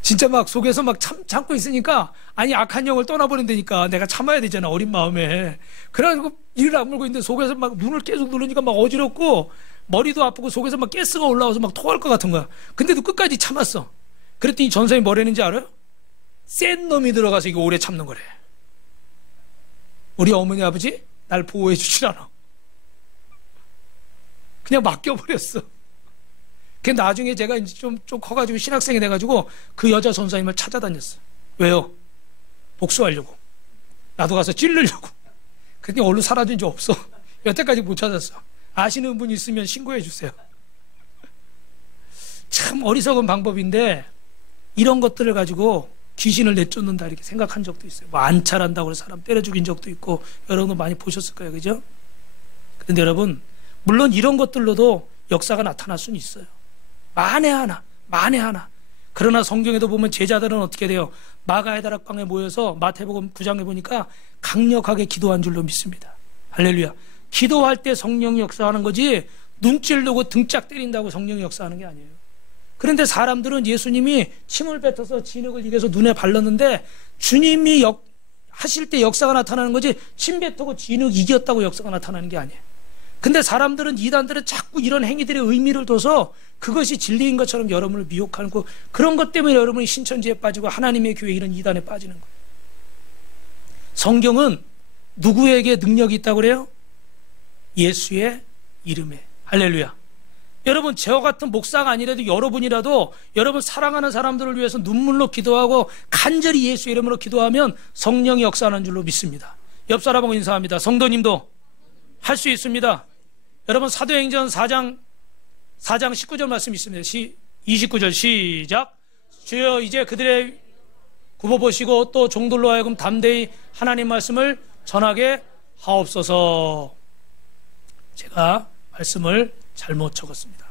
진짜 막 속에서 막 참고 있으니까, 아니 악한 영을 떠나버린다니까 내가 참아야 되잖아, 어린 마음에. 그래가지고 이를 악물고 있는데 속에서 막 눈을 계속 누르니까 막 어지럽고 머리도 아프고 속에서 막 가스가 올라와서 막 토할 것 같은 거야. 근데도 끝까지 참았어. 그랬더니 전사님이 뭐라는지 알아요? 센 놈이 들어가서 이거 오래 참는 거래. 우리 어머니 아버지 날 보호해 주질 않아. 그냥 맡겨버렸어. 그 나중에 제가 이제 좀 커가지고 신학생이 돼가지고 그 여자 선사님을 찾아다녔어. 왜요? 복수하려고. 나도 가서 찔르려고. 그랬더니 얼른 사라진 적 없어. 여태까지 못 찾았어. 아시는 분 있으면 신고해 주세요. 참 어리석은 방법인데 이런 것들을 가지고 귀신을 내쫓는다 이렇게 생각한 적도 있어요. 뭐 안찰한다고 해서 사람 때려 죽인 적도 있고 여러분도 많이 보셨을 거예요. 그죠? 그런데 여러분, 물론 이런 것들로도 역사가 나타날 수는 있어요. 만에 하나. 그러나 성경에도 보면 제자들은 어떻게 돼요? 마가의 다락방에 모여서 마태복음 9장에 보니까 강력하게 기도한 줄로 믿습니다. 할렐루야. 기도할 때 성령이 역사하는 거지 눈 찔르고 등짝 때린다고 성령이 역사하는 게 아니에요. 그런데 사람들은 예수님이 침을 뱉어서 진흙을 입에서 눈에 발랐는데 주님이 하실 때 역사가 나타나는 거지 침 뱉고 진흙 이겼다고 역사가 나타나는 게 아니에요. 근데 사람들은, 이단들은 자꾸 이런 행위들의 의미를 둬서 그것이 진리인 것처럼 여러분을 미혹하는 거, 그런 것 때문에 여러분이 신천지에 빠지고 하나님의 교회 이런 이단에 빠지는 거예요. 성경은 누구에게 능력이 있다고 그래요? 예수의 이름에. 할렐루야. 여러분, 저와 같은 목사가 아니라도 여러분이라도 여러분 사랑하는 사람들을 위해서 눈물로 기도하고 간절히 예수 이름으로 기도하면 성령이 역사하는 줄로 믿습니다. 옆 사람하고 인사합니다. 성도님도 할 수 있습니다. 여러분, 사도행전 4장 19절 말씀 있습니다. 29절 시작. 주여 이제 그들의 굽어보시고 또 종들로 하여금 담대히 하나님 말씀을 전하게 하옵소서. 제가 말씀을 잘못 적었습니다.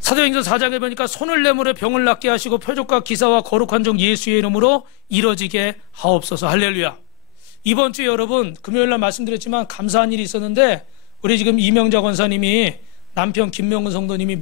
사도행전 4장에 보니까 손을 내물어 병을 낫게 하시고 표적과 기사와 거룩한 종 예수의 이름으로 이뤄지게 하옵소서. 할렐루야. 이번 주에 여러분 금요일날 말씀드렸지만 감사한 일이 있었는데, 우리 지금 이명자 권사님이 남편 김명근 성도님이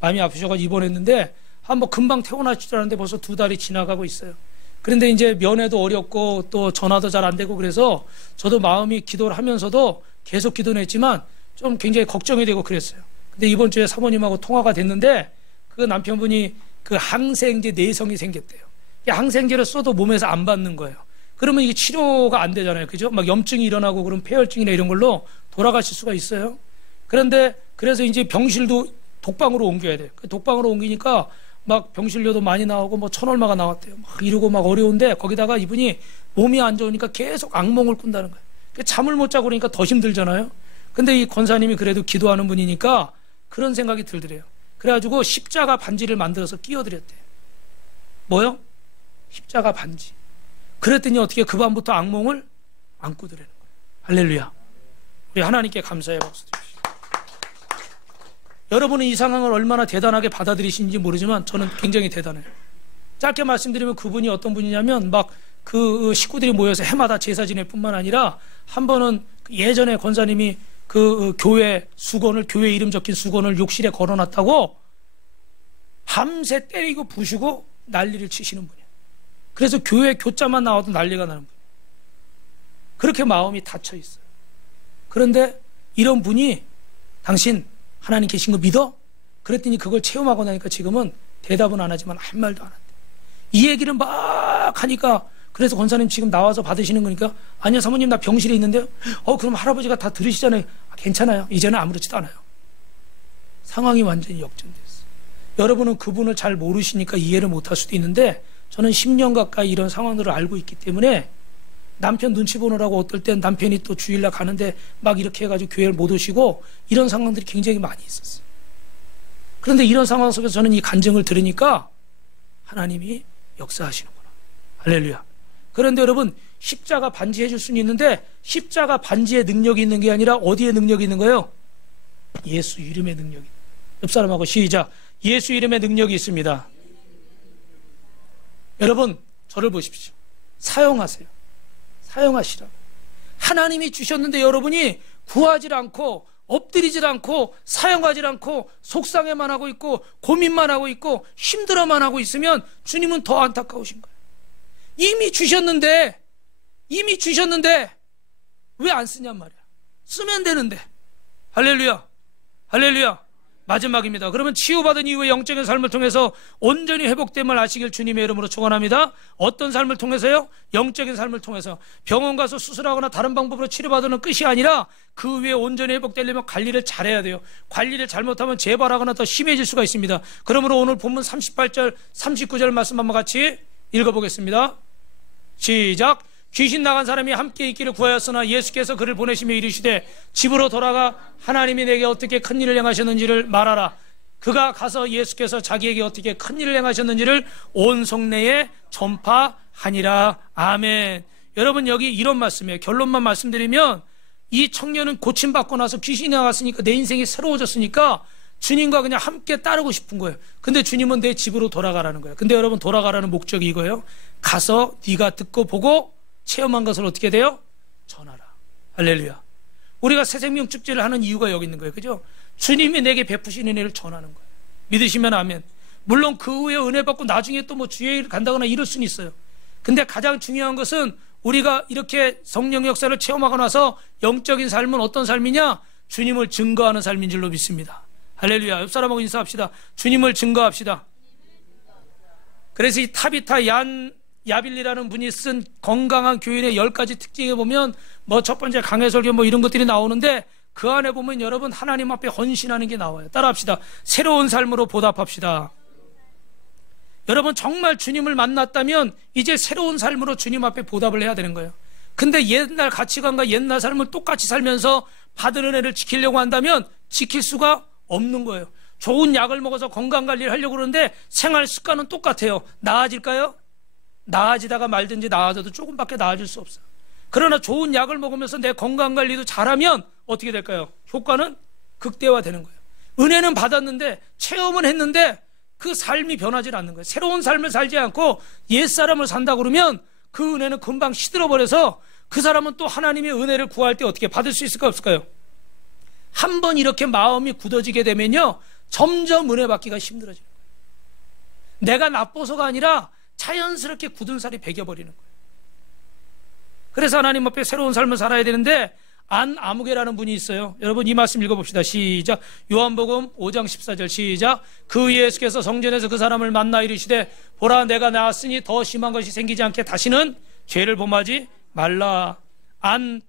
마음이 아프셔가지고 입원했는데 한번 금방 퇴원하실 줄 알았는데 벌써 2달이 지나가고 있어요. 그런데 이제 면회도 어렵고 또 전화도 잘 안 되고 그래서 저도 마음이 기도를 하면서도 계속 기도는 했지만 좀 굉장히 걱정이 되고 그랬어요. 근데 이번 주에 사모님하고 통화가 됐는데 그 남편분이 그 항생제 내성이 생겼대요. 항생제를 써도 몸에서 안 받는 거예요. 그러면 이게 치료가 안 되잖아요. 그죠? 막 염증이 일어나고 그럼 폐혈증이나 이런 걸로 돌아가실 수가 있어요. 그런데 그래서 이제 병실도 독방으로 옮겨야 돼요. 그 독방으로 옮기니까 막 병실료도 많이 나오고 뭐 1,000얼마가 나왔대요. 막 이러고 막 어려운데 거기다가 이분이 몸이 안 좋으니까 계속 악몽을 꾼다는 거예요. 잠을 못 자고 그러니까 더 힘들잖아요. 근데 이 권사님이 그래도 기도하는 분이니까 그런 생각이 들더래요. 그래가지고 십자가 반지를 만들어서 끼워드렸대요. 뭐요? 십자가 반지. 그랬더니 어떻게 그 밤부터 악몽을 안 꾸더라는 거예요. 할렐루야. 우리 하나님께 감사의 박수 드립시다. 여러분은 이 상황을 얼마나 대단하게 받아들이시는지 모르지만 저는 굉장히 대단해요. 짧게 말씀드리면 그분이 어떤 분이냐면 막 그 식구들이 모여서 해마다 제사 지낼 뿐만 아니라 한 번은 예전에 권사님이 그 교회 수건을, 교회 이름 적힌 수건을 욕실에 걸어놨다고 밤새 때리고 부수고 난리를 치시는 분이에요. 그래서 교회 교자만 나와도 난리가 나는 분이에요. 그렇게 마음이 닫혀 있어요. 그런데 이런 분이 당신 하나님 계신 거 믿어? 그랬더니 그걸 체험하고 나니까 지금은 대답은 안 하지만 한 말도 안 한대. 이 얘기를 막 하니까 그래서 권사님 지금 나와서 받으시는 거니까 아니요 사모님 나 병실에 있는데요. 그럼 할아버지가 다 들으시잖아요. 괜찮아요. 이제는 아무렇지도 않아요. 상황이 완전히 역전됐어요. 여러분은 그분을 잘 모르시니까 이해를 못할 수도 있는데 저는 10년 가까이 이런 상황들을 알고 있기 때문에 남편 눈치 보느라고 어떨 땐 남편이 또 주일날 가는데 막 이렇게 해가지고 교회를 못 오시고 이런 상황들이 굉장히 많이 있었어요. 그런데 이런 상황 속에서 저는 이 간증을 들으니까 하나님이 역사하시는구나. 할렐루야. 그런데 여러분 십자가 반지 해줄 수는 있는데 십자가 반지에 능력이 있는 게 아니라 어디에 능력이 있는 거예요? 예수 이름의 능력이. 옆 사람하고 시작. 예수 이름의 능력이 있습니다. 여러분 저를 보십시오. 사용하세요. 사용하시라고. 하나님이 주셨는데 여러분이 구하지 않고 엎드리질 않고 사용하지 않고 속상해만 하고 있고 고민만 하고 있고 힘들어만 하고 있으면 주님은 더 안타까우신 거예요. 이미 주셨는데 왜 안 쓰냔 말이야. 쓰면 되는데. 할렐루야. 할렐루야. 마지막입니다. 그러면 치유받은 이후에 영적인 삶을 통해서 온전히 회복됨을 아시길 주님의 이름으로 축원합니다. 어떤 삶을 통해서요? 영적인 삶을 통해서. 병원 가서 수술하거나 다른 방법으로 치료받으는 끝이 아니라 그 후에 온전히 회복되려면 관리를 잘해야 돼요. 관리를 잘못하면 재발하거나 더 심해질 수가 있습니다. 그러므로 오늘 본문 38절 39절 말씀 한번 같이 읽어보겠습니다. 시작. 귀신 나간 사람이 함께 있기를 구하였으나 예수께서 그를 보내시며 이르시되 집으로 돌아가 하나님이 내게 어떻게 큰 일을 행하셨는지를 말하라. 그가 가서 예수께서 자기에게 어떻게 큰 일을 행하셨는지를 온 성내에 전파하니라. 아멘. 여러분 여기 이런 말씀이에요. 결론만 말씀드리면 이 청년은 고침받고 나서 귀신이 나갔으니까 내 인생이 새로워졌으니까 주님과 그냥 함께 따르고 싶은 거예요. 근데 주님은 내 집으로 돌아가라는 거예요. 근데 여러분, 돌아가라는 목적이 이거예요. 가서 네가 듣고 보고 체험한 것을 어떻게 돼요? 전하라. 할렐루야. 우리가 새생명 축제를 하는 이유가 여기 있는 거예요. 그죠? 주님이 내게 베푸신 은혜를 전하는 거예요. 믿으시면 아멘. 물론 그 후에 은혜 받고 나중에 또 뭐 주의 간다거나 이럴 수는 있어요. 근데 가장 중요한 것은 우리가 이렇게 성령 역사를 체험하고 나서 영적인 삶은 어떤 삶이냐? 주님을 증거하는 삶인 줄로 믿습니다. 할렐루야. 옆사람하고 인사합시다. 주님을 증거합시다. 그래서 이 타비타 야빌리라는 분이 쓴 건강한 교인의 10가지 특징에 보면 뭐 첫 번째 강해설교 뭐 이런 것들이 나오는데 그 안에 보면 여러분 하나님 앞에 헌신하는 게 나와요. 따라합시다. 새로운 삶으로 보답합시다. 여러분 정말 주님을 만났다면 이제 새로운 삶으로 주님 앞에 보답을 해야 되는 거예요. 근데 옛날 가치관과 옛날 삶을 똑같이 살면서 받은 은혜를 지키려고 한다면 지킬 수가 없는 거예요. 좋은 약을 먹어서 건강관리를 하려고 그러는데 생활 습관은 똑같아요. 나아질까요? 나아지다가 말든지 나아져도 조금밖에 나아질 수 없어요. 그러나 좋은 약을 먹으면서 내 건강관리도 잘하면 어떻게 될까요? 효과는 극대화되는 거예요. 은혜는 받았는데 체험은 했는데 그 삶이 변하지 않는 거예요. 새로운 삶을 살지 않고 옛사람을 산다 그러면 그 은혜는 금방 시들어버려서 그 사람은 또 하나님의 은혜를 구할 때 어떻게 받을 수 있을까 없을까요? 한 번 이렇게 마음이 굳어지게 되면요 점점 은혜 받기가 힘들어져요. 내가 나빠서가 아니라 자연스럽게 굳은 살이 배겨버리는 거예요. 그래서 하나님 앞에 새로운 삶을 살아야 되는데 아무개라는 분이 있어요. 여러분 이 말씀 읽어봅시다. 시작. 요한복음 5장 14절 시작. 그 예수께서 성전에서 그 사람을 만나 이르시되 보라 내가 나았으니 더 심한 것이 생기지 않게 다시는 죄를 범하지 말라.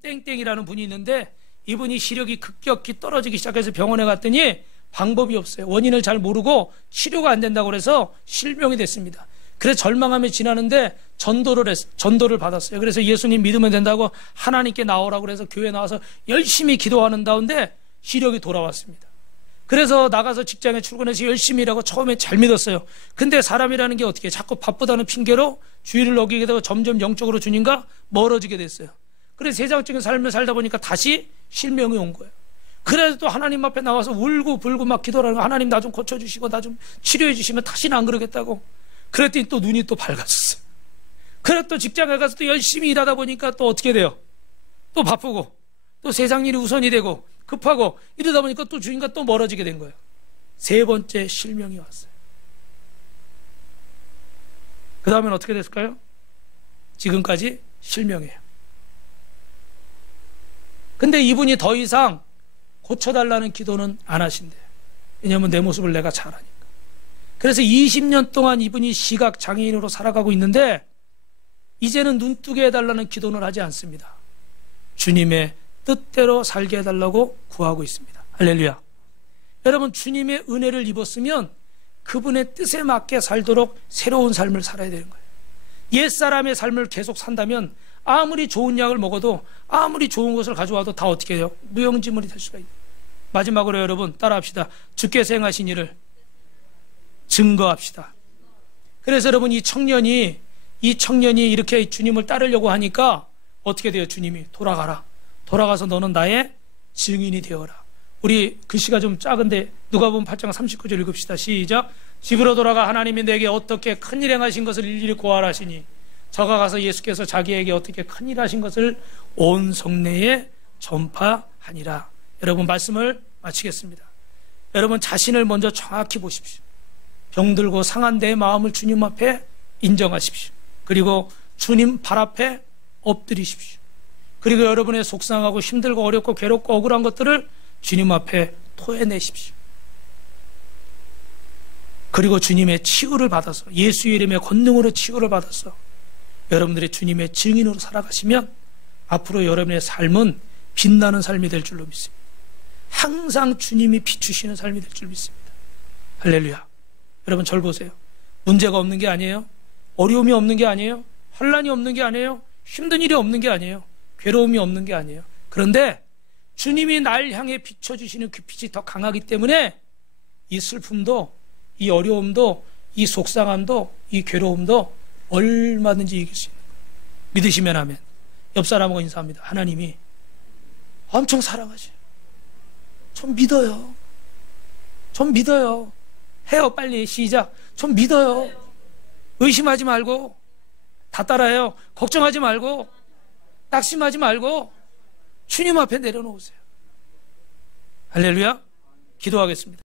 땡땡이라는 분이 있는데 이분이 시력이 급격히 떨어지기 시작해서 병원에 갔더니 방법이 없어요. 원인을 잘 모르고 치료가 안 된다고 그래서 실명이 됐습니다. 그래서 절망하며 지나는데 전도를 받았어요. 그래서 예수님 믿으면 된다고 하나님께 나오라고 그래서 교회 나와서 열심히 기도하는 가운데 시력이 돌아왔습니다. 그래서 나가서 직장에 출근해서 열심히 일하고 처음에 잘 믿었어요. 근데 사람이라는 게 어떻게 자꾸 바쁘다는 핑계로 주의를 어기게 되고 점점 영적으로 주님과 멀어지게 됐어요. 그래서 세상적인 삶을 살다 보니까 다시 실명이 온 거예요. 그래서 또 하나님 앞에 나와서 울고 불고 막 기도를 하는 거예요. 하나님 나 좀 고쳐주시고 나 좀 치료해 주시면 다시는 안 그러겠다고. 그랬더니 또 눈이 또 밝아졌어요. 그래 또 직장에 가서 또 열심히 일하다 보니까 또 어떻게 돼요? 또 바쁘고 또 세상 일이 우선이 되고 급하고 이러다 보니까 또 주님과 또 멀어지게 된 거예요. 세 번째 실명이 왔어요. 그 다음엔 어떻게 됐을까요? 지금까지 실명이에요. 근데 이분이 더 이상 고쳐달라는 기도는 안 하신대요. 왜냐하면 내 모습을 내가 잘 아니까. 그래서 20년 동안 이분이 시각 장애인으로 살아가고 있는데 이제는 눈뜨게 해달라는 기도는 하지 않습니다. 주님의 뜻대로 살게 해달라고 구하고 있습니다. 할렐루야. 여러분 주님의 은혜를 입었으면 그분의 뜻에 맞게 살도록 새로운 삶을 살아야 되는 거예요. 옛사람의 삶을 계속 산다면 아무리 좋은 약을 먹어도 아무리 좋은 것을 가져와도 다 어떻게 해요? 무용지물이 될 수가 있어요. 마지막으로 여러분 따라합시다. 주께서 행하신 일을 증거합시다. 그래서 여러분 이 청년이 이렇게 주님을 따르려고 하니까 어떻게 돼요? 주님이 돌아가라. 돌아가서 너는 나의 증인이 되어라. 우리 글씨가 좀 작은데 누가복음 8장 39절 읽읍시다. 시작. 집으로 돌아가 하나님이 내게 어떻게 큰일 행하신 것을 일일이 고하라시니 저가 가서 예수께서 자기에게 어떻게 큰일 하신 것을 온 성내에 전파하니라. 여러분 말씀을 마치겠습니다. 여러분 자신을 먼저 정확히 보십시오. 병들고 상한 내 마음을 주님 앞에 인정하십시오. 그리고 주님 발 앞에 엎드리십시오. 그리고 여러분의 속상하고 힘들고 어렵고 괴롭고 억울한 것들을 주님 앞에 토해내십시오. 그리고 주님의 치유를 받아서 예수의 이름의 권능으로 치유를 받아서 여러분들의 주님의 증인으로 살아가시면 앞으로 여러분의 삶은 빛나는 삶이 될 줄로 믿습니다. 항상 주님이 비추시는 삶이 될 줄 믿습니다. 할렐루야. 여러분 절 보세요. 문제가 없는 게 아니에요. 어려움이 없는 게 아니에요. 혼란이 없는 게 아니에요. 힘든 일이 없는 게 아니에요. 괴로움이 없는 게 아니에요. 그런데 주님이 날 향해 비춰주시는 그 빛이 더 강하기 때문에 이 슬픔도 이 어려움도 이 속상함도 이 괴로움도 얼마든지 이길 수 있는 거예요. 믿으시면 하면 옆 사람하고 인사합니다. 하나님이 엄청 사랑하지. 좀 믿어요. 좀 믿어요. 해요, 빨리. 시작. 좀 믿어요. 의심하지 말고, 다 따라해요. 걱정하지 말고, 낙심하지 말고, 주님 앞에 내려놓으세요. 할렐루야. 기도하겠습니다.